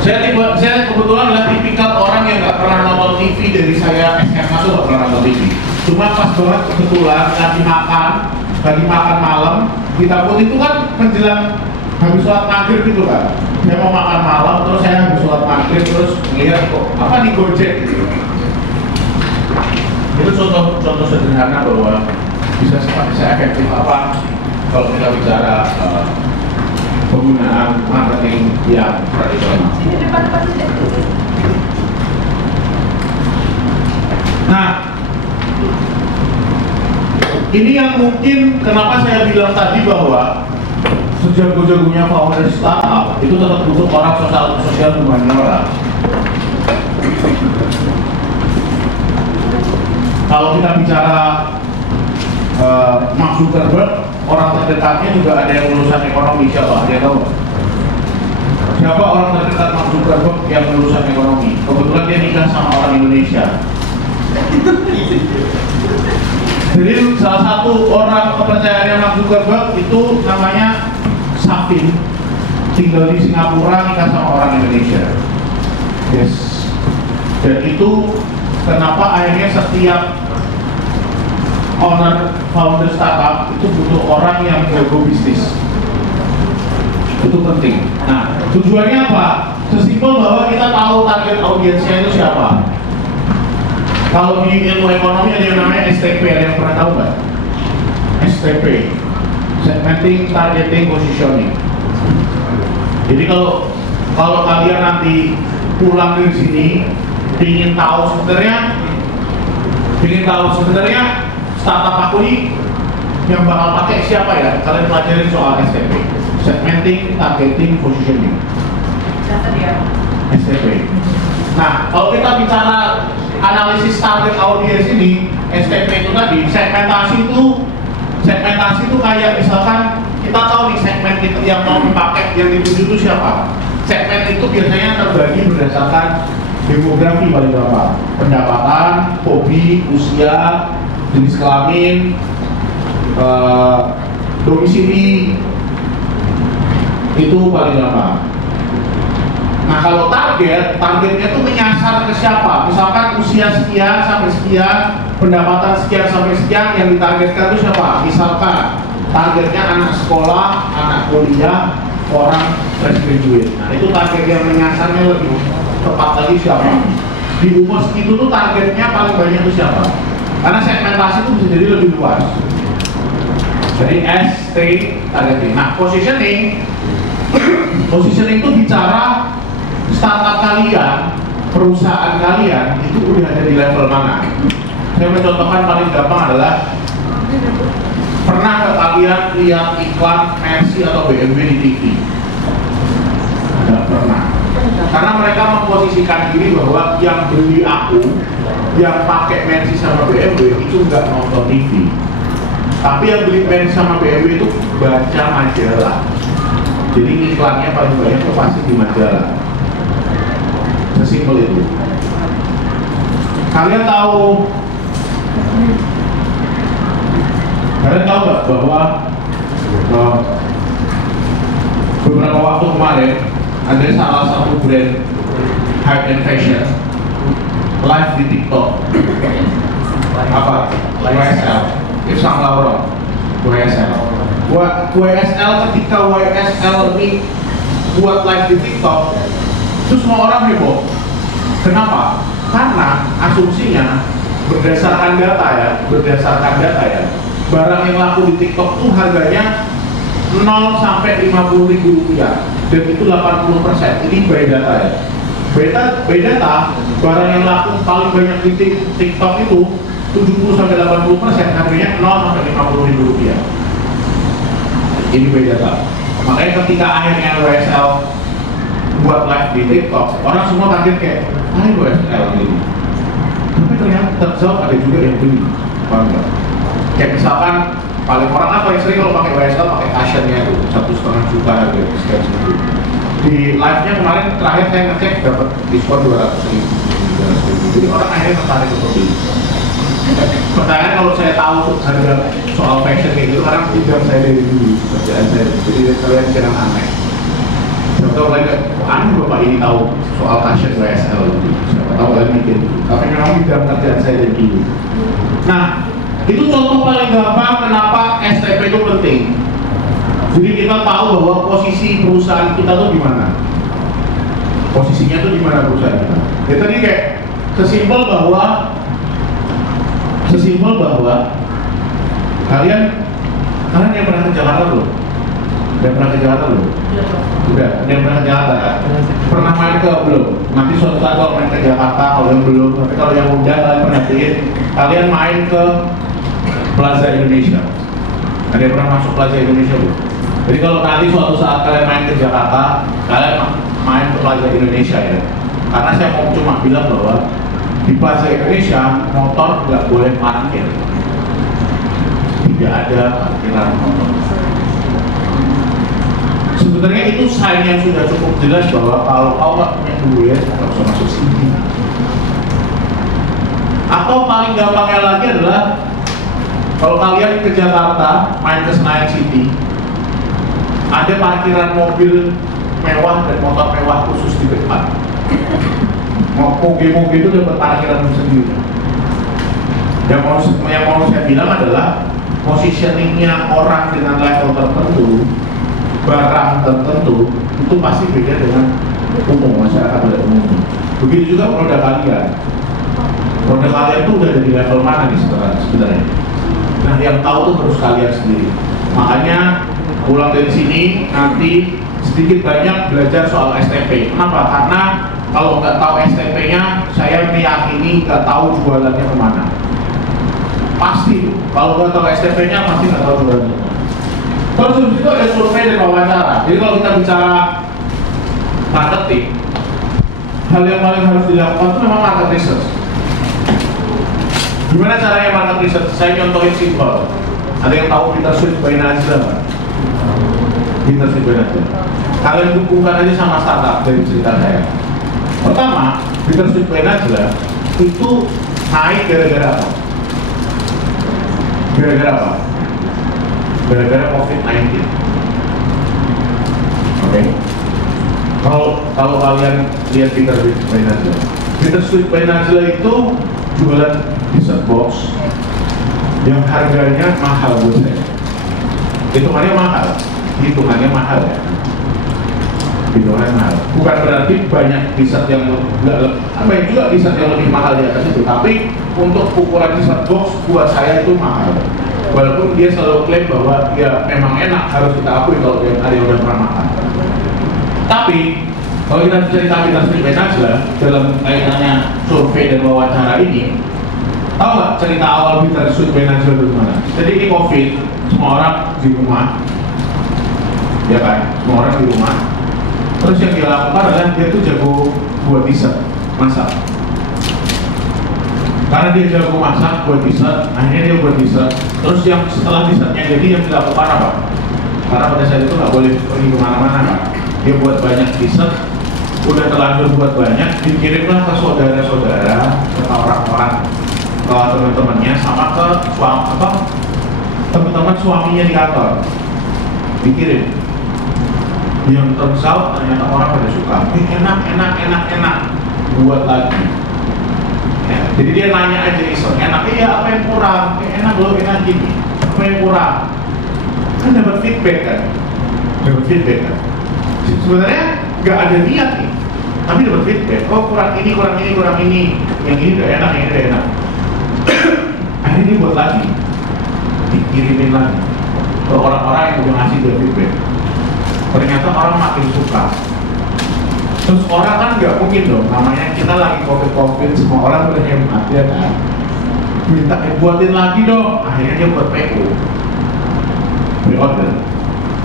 Saya kebetulan adalah tipikal orang yang nggak pernah nonton TV dari saya SMA tuh nggak pernah nonton TV. Cuma pas banget kebetulan lagi makan malam di Tambun itu kan menjelang habis sholat maghrib gitu kan. Saya mau makan malam terus saya habis sholat maghrib terus ngeliat kok apa nih Gojek gitu. Itu contoh sederhana bahwa bisa efektif apa kalau kita bicara penggunaan marketing yang tradisional. Nah, ini yang mungkin kenapa saya bilang tadi bahwa sejago-jagonya founder startup itu tetap butuh orang sosial hubungannya orang. Kalau kita bicara Mark Zuckerberg, orang terdekatnya juga ada yang lulusan ekonomi. Siapa? Dia tahu? Siapa orang terdekat Mark Zuckerberg yang lulusan ekonomi? Kebetulan dia nikah sama orang Indonesia. Jadi salah satu orang kepercayaannya Mark Zuckerberg itu namanya Safin, tinggal di Singapura, nikah sama orang Indonesia. Yes. Dan itu kenapa akhirnya setiap owner founder startup itu butuh orang yang jago bisnis. Itu penting. Nah, tujuannya apa? Sesimpel bahwa kita tahu target audiensnya itu siapa. Kalau di ilmu ekonomi ada yang namanya STP, ada yang pernah tahu nggak? STP, Segmenting, Targeting, Positioning. Jadi kalau kalian nanti pulang dari sini, ingin tahu sebenarnya startup aku ini yang bakal pakai siapa ya? Kalian pelajarin soal STP, Segmenting, Targeting, Positioning. STP. Nah, kalau kita bicara analisis target audiens ini, STP itu tadi, segmentasi itu kayak misalkan kita tahu nih segmen kita yang mau dipakai, yang dituju itu siapa. Segmen itu biasanya terbagi berdasarkan demografi paling gampang, pendapatan, hobi, usia, jenis kelamin, domisili, itu paling gampang. Nah kalau targetnya itu menyasar ke siapa? Misalkan usia sekian sampai sekian, pendapatan sekian sampai sekian, yang ditargetkan itu siapa? Misalkan targetnya anak sekolah, anak kuliah, orang fresh graduate. Nah itu target yang menyasarnya lebih tepat lagi siapa? Di umur segitu tuh targetnya paling banyak itu siapa? Karena segmentasi itu bisa jadi lebih luas. Jadi ST targeting. Nah positioning itu bicara startup kalian, perusahaan kalian itu udah ada di level mana. Saya mencontohkan paling gampang adalah, pernah nggak kalian lihat iklan Mercy atau BMW di TV? Nggak pernah. Karena mereka memposisikan diri bahwa yang beli aku, yang pakai Mercy sama BMW itu nggak nonton TV. Tapi yang beli Mercy sama BMW itu baca majalah. Jadi iklannya paling banyak itu pasti di majalah. Sesimpel itu. Kalian tahu nggak bahwa beberapa waktu kemarin ada salah satu brand hype and fashion live di TikTok, apa? YSL, Yves Saint Laurent, YSL. YSL ketika YSL ini buat live di TikTok, itu semua orang heboh. Kenapa? Karena asumsinya berdasarkan data ya, barang yang laku di TikTok tuh harganya 0 sampai 50 ribu rupiah, dan itu 80%. Ini by data ya. By data, barang yang laku paling banyak di TikTok itu 70 sampai 80% harganya 0 sampai 50 ribu rupiah. Ini by data. Makanya ketika akhirnya YSL buat live di TikTok, orang semua kaget kayak, YSL ini. Tapi ternyata terjauh ada juga yang beli, paham nggak? Kayak misalkan paling orang apa yang sering kalau pakai YSL pakai cushion-nya itu 1,5 juta harga sekian segitu. Di live-nya kemarin terakhir saya ngecek dapat diskon 200 ribu. Jadi orang akhirnya tertarik untuk beli. Pertanyaan kalau saya tahu harga soal fashion kayak gitu, karena bidang saya dari dulu, kerjaan saya, jadi kalian jangan aneh. Siapa tahu kalian aneh bapak ini tahu soal fashion YSL, siapa tahu kalian mikir, tapi memang bidang kerjaan saya dari dulu. Nah, itu contoh paling gampang kenapa STP itu penting. Jadi kita tahu bahwa posisi perusahaan kita tuh di mana. Posisinya tuh di mana perusahaan kita. Jadi tadi kayak sesimpel bahwa kalian yang pernah ke Jakarta loh. Udah pernah ke Jakarta loh? Udah, yang pernah ke Jakarta kan? Pernah main ke belum? Nanti suatu saat kalau main ke Jakarta, kalau yang belum, tapi kalau yang udah kalian perhatiin, kalian main ke Plaza Indonesia. Ada yang pernah masuk Plaza Indonesia belum? Jadi kalau nanti suatu saat kalian main ke Jakarta, kalian main ke Plaza Indonesia ya. Karena saya mau cuma bilang bahwa di Plaza Indonesia motor nggak boleh parkir. Tidak ada parkiran motor. Sebenarnya itu sign yang sudah cukup jelas bahwa kalau kau nggak punya duit, nggak usah masuk sini. Atau paling gampangnya lagi adalah kalau kalian ke Jakarta, main ke Senayan City, ada parkiran mobil mewah dan motor mewah khusus di depan. Moge-moge itu dapat parkiran sendiri. Yang mau saya bilang adalah positioningnya orang dengan level tertentu, barang tertentu, itu pasti beda dengan umum, masyarakat pada umumnya. Begitu juga produk kalian. Produk kalian itu udah ada di level mana nih sebenarnya? Nah, yang tahu tuh harus kalian sendiri. Makanya pulang dari sini nanti sedikit banyak belajar soal STP. Kenapa? Karena kalau nggak tahu STP-nya, saya meyakini nggak tahu jualannya kemana. Pasti, kalau nggak tahu STP-nya pasti nggak tahu jualannya. Terus itu ada survei dan wawancara. Jadi kalau kita bicara marketing, hal yang paling harus dilakukan itu memang market research. Gimana caranya market research? Saya contohin simpel. Ada yang tahu Peter Sweet by Najla? Peter Sweet by Najla. Kalian hubungkan aja sama startup dari cerita saya. Pertama, Peter Sweet by Najla itu naik gara-gara apa? Gara-gara apa? Gara-gara COVID-19. Oke. Kalau kalian lihat Peter Sweet by Najla, Peter Sweet by Najla itu jualan dessert box yang harganya mahal buat saya. Hitungannya mahal ya. Hitungannya mahal. Bukan berarti banyak dessert yang banyak juga dessert yang lebih mahal di atas itu. Tapi untuk ukuran dessert box buat saya itu mahal. Walaupun dia selalu klaim bahwa dia memang enak, harus kita akui kalau dia ada yang udah pernah makan. Tapi kalau kita cerita Peter Sweet by Najla dalam kaitannya survei dan wawancara ini, Tahu nggak cerita awal Bittersweet Financial itu gimana? Jadi ini COVID, semua orang di rumah, ya kan? Semua orang di rumah. Terus yang dia lakukan adalah dia tuh jago buat dessert, masak. Karena dia jago masak buat dessert, akhirnya dia buat dessert. Terus yang setelah dessertnya jadi yang dilakukan apa? Karena pada saat itu nggak boleh pergi kemana-mana kan? Dia buat banyak dessert, udah terlanjur buat banyak, dikirimlah ke saudara-saudara, ke orang-orang, ke teman-temannya, sama ke teman-teman suaminya di kantor, dikirim. Yang terusau ternyata orang pada suka, enak, buat lagi. Ya, jadi dia nanya aja iso, enak, iya apa yang kurang? Enak loh, enak gini, apa yang kurang? Kan dapat feedback kan? Sebenarnya nggak ada niat nih, tapi dapat feedback. Oh kurang ini, yang ini udah enak, yang ini udah enak. Akhirnya dia buat lagi, dikirimin lagi ke orang-orang yang udah ngasih dia feedback. Ternyata orang makin suka. Terus orang kan nggak mungkin dong, namanya kita lagi covid, semua orang udah hemat ya kan, minta buatin lagi dong. Akhirnya dia buat PO, pre-order,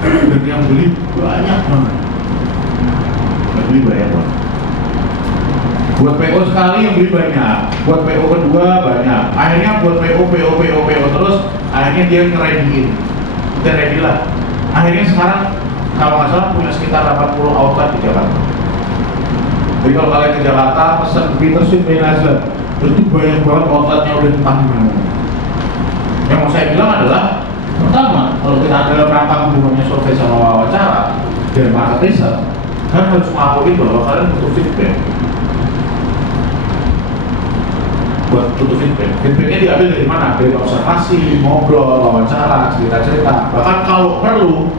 dan yang beli banyak banget. Beli banyak banget. Buat PO sekali yang beli banyak, buat PO kedua banyak. Akhirnya buat PO terus, akhirnya dia ngerediin, udah ready lah. Akhirnya sekarang kalau nggak salah punya sekitar 80 outlet di Jakarta. Jadi kalau kalian ke Jakarta pesan Bittersweet Financial, itu banyak banget outletnya udah entah di mana. Yang mau saya bilang adalah, pertama, kalau kita dalam rangka hubungannya survei sama wawancara dan market research, kan harus mengakuin bahwa kalian butuh feedback. Butuh feedback. Feedbacknya diambil dari mana? Dari observasi, ngobrol, wawancara, cerita-cerita. Bahkan kalau perlu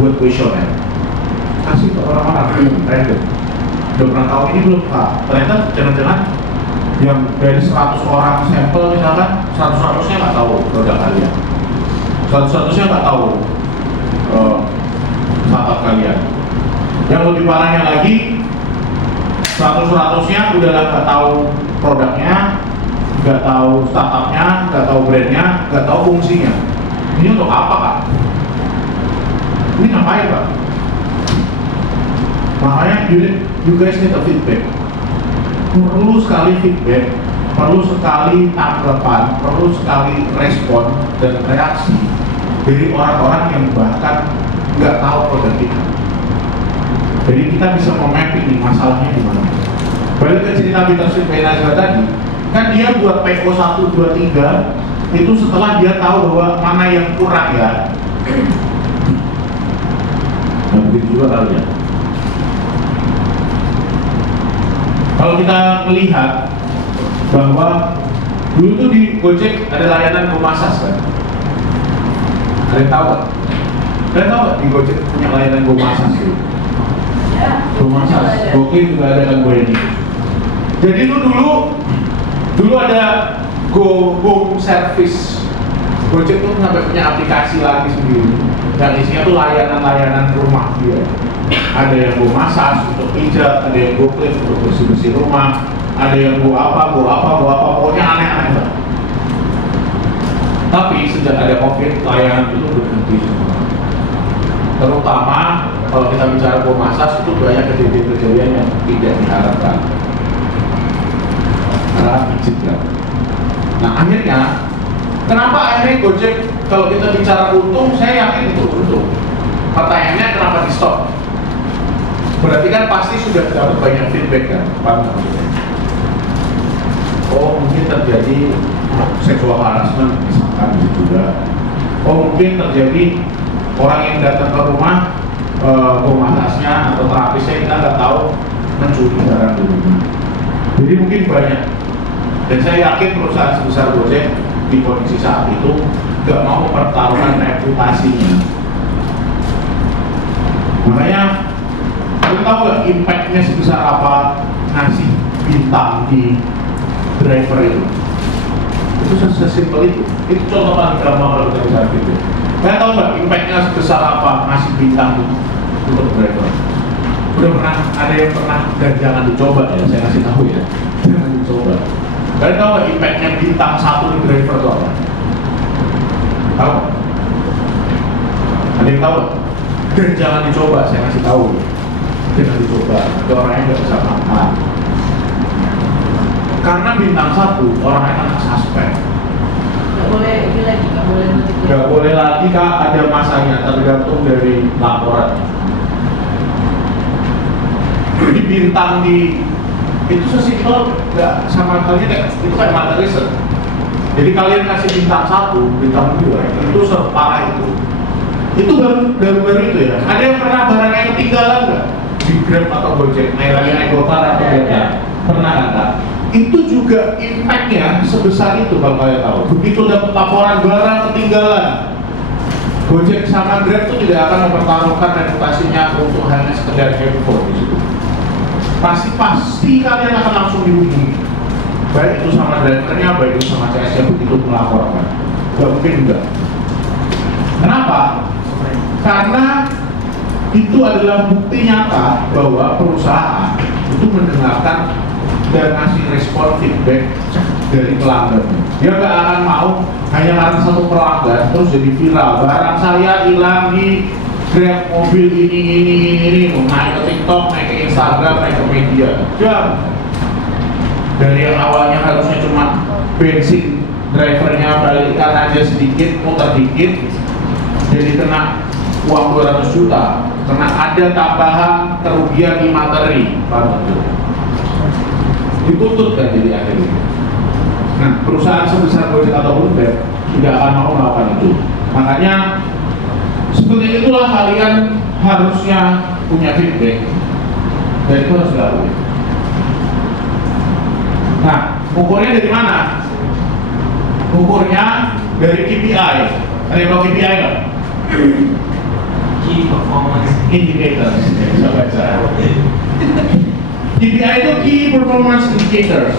buat kuesioner. Kasih ke orang-orang random. Udah pernah tahu ini belum Pak? Ternyata jangan-jangan yang dari 100 orang sampel misalkan 100-100-nya nggak tahu produk kalian, 100-100-nya nggak tahu startup kalian. Yang lebih parahnya lagi 100-100-nya udahlah nggak tahu produknya, nggak tahu startupnya, nggak tahu brandnya, nggak tahu fungsinya. Ini untuk apa Kak? Ini ngapain Pak? Makanya you guys need a feedback. Perlu sekali feedback, perlu sekali tanggapan, perlu sekali respon dan reaksi dari orang-orang yang bahkan nggak tahu produk kita. Jadi kita bisa memapping nih masalahnya di mana. Balik ke cerita Bittersweet Financial tadi, kan dia buat PO 1, 2, 3 itu setelah dia tahu bahwa mana yang kurang ya. Nah, begitu juga kali ya. Kalau kita melihat bahwa dulu tuh di Gojek ada layanan GoMasas kan? Ada yang tahu nggak? Ada yang tahu nggak di Gojek punya layanan GoMasas dulu? Ya. GoMasas, Gokil juga ada kan gue ini. Jadi itu dulu ada Go Home Service. Gojek tuh sampai punya aplikasi lagi sendiri. Dan isinya tuh layanan-layanan rumah dia. Ada yang go massage untuk pijat, ada yang go clean untuk bersih-bersih rumah, ada yang go apa, pokoknya aneh-aneh banget. Tapi sejak ada COVID, layanan itu berhenti semua. Terutama kalau kita bicara go massage, itu banyak kejadian-kejadian yang tidak diharapkan. Karena pijit kan. Nah akhirnya, kenapa akhirnya Gojek kalau kita bicara untung, saya yakin itu untung. Pertanyaannya kenapa di stop? Berarti kan pasti sudah dapat banyak feedback kan, Pak? Oh mungkin terjadi seksual harassment misalkan juga. Oh mungkin terjadi orang yang datang ke rumah pemasasnya atau terapisnya kita nggak tahu mencuri barang di rumah. Jadi mungkin banyak. Dan saya yakin perusahaan sebesar Gojek di kondisi saat itu nggak mau mempertaruhkan reputasinya. Makanya kita tahu nggak impact-nya sebesar apa ngasih bintang di driver itu? Itu sesimpel itu. Itu contoh paling gampang kalau kita bicara gitu. Kalian tahu nggak impact-nya sebesar apa ngasih bintang untuk driver? Udah pernah ada yang pernah dan jangan dicoba ya, saya kasih tahu ya, jangan dicoba. Kalian tahu nggak impact-nya bintang 1 di driver itu apa? Tahu? Ada yang tahu? Dan jangan dicoba, saya kasih tahu. Jangan dicoba, itu orangnya nggak bisa makan. Karena bintang 1 orangnya anak suspek. Nggak boleh ini lagi, nggak boleh nanti. Nggak boleh lagi kak, ada masanya tergantung dari laporan. Jadi bintang di itu sesimpel nggak sama kalian kayak itu kayak materi riset. Jadi kalian kasih bintang 1, bintang 2 itu separah itu. Itu baru itu ya. Ada yang pernah barangnya ketinggalan nggak di Grab atau Gojek? Lagi naik Gopar atau Grab? Pernah kan kak? Itu juga impact-nya sebesar itu kalau kalian tahu. Begitu dapat laporan barang ketinggalan, Gojek sama Grab itu tidak akan mempertaruhkan reputasinya untuk hanya sekedar handphone di situ. Pasti kalian akan langsung dihubungi, baik itu sama drivernya, baik itu sama CS yang begitu melaporkan. Gak mungkin enggak. Kenapa? Karena itu adalah bukti nyata bahwa perusahaan itu mendengarkan dan ngasih respon feedback dari pelanggan. Dia gak akan mau hanya karena satu pelanggan terus jadi viral. Barang saya hilang di Grab, mobil ini, naik ke TikTok, naik ke Instagram, naik ke media. Jam dari yang awalnya harusnya cuma bensin drivernya balikkan aja sedikit, muter dikit, jadi kena uang 200 juta, karena ada tambahan kerugian di materi, dituntut kan jadi akhirnya. Nah, perusahaan sebesar Gojek ataupun Grab tidak akan mau melakukan itu. Makanya seperti itulah kalian harusnya punya feedback dan itu harus dilakukan. Nah, ukurnya dari mana? Ukurnya dari KPI. Ada yang tahu KPI nggak? Key Performance Indicators. Bisa baca. KPI itu Key Performance Indicators.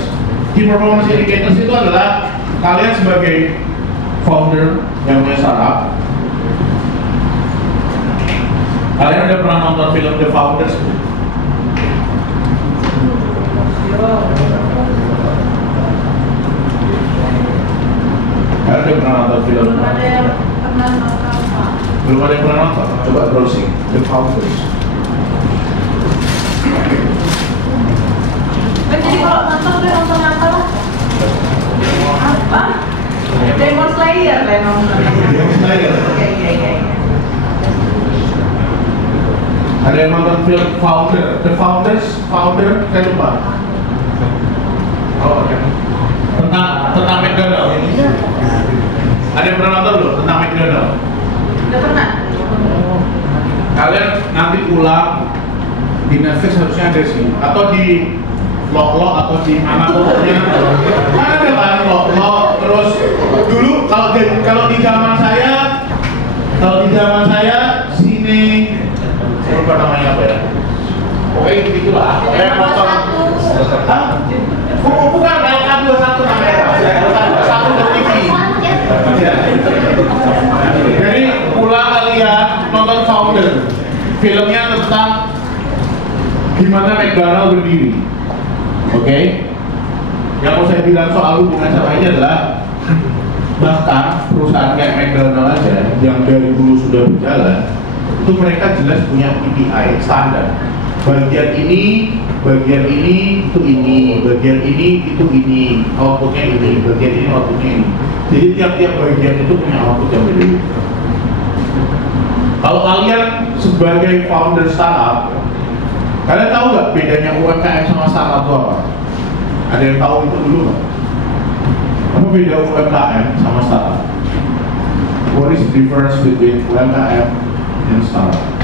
Key Performance Indicators itu adalah kalian sebagai founder yang punya startup. Kalian udah pernah nonton film The Founders? Kalian udah pernah nonton film? Belum ada yang pernah nonton, Pak. Belum ada yang pernah nonton? Coba browsing The Founders. Jadi kalau nonton udah nonton apa lah? Apa? Demon Slayer lah nonton. Demon Slayer? Iya. Ada yang nonton film The Founders, Founder, saya lupa. Oh, oke. Tentang McDonald. Ada yang pernah nonton belum tentang McDonald? Udah pernah? Kalian nanti ulang di Netflix harusnya ada sih, atau di Lok atau di mana pokoknya. Ada kan Lok, terus dulu kalau di zaman saya sini saya lupa namanya apa ya. Pokoknya gitulah. Pokoknya nonton. Bukan LK21 namanya. LK21 dari TV. Jadi pulang kalian nonton Founder. Filmnya tentang gimana McDonald berdiri. Oke? Yang mau saya bilang soal hubungan sama ini adalah bahkan perusahaan kayak McDonald aja yang dari dulu sudah berjalan itu mereka jelas punya KPI standar. Bagian ini, bagian ini, itu ini, bagian ini, itu ini, outputnya ini, bagian ini, outputnya ini. Jadi tiap-tiap bagian itu punya output yang berbeda. Kalau kalian sebagai founder startup, kalian tahu nggak bedanya UMKM sama startup itu apa? Ada yang tahu itu dulu nggak? Apa beda UMKM sama startup? What is the difference between UMKM and startup?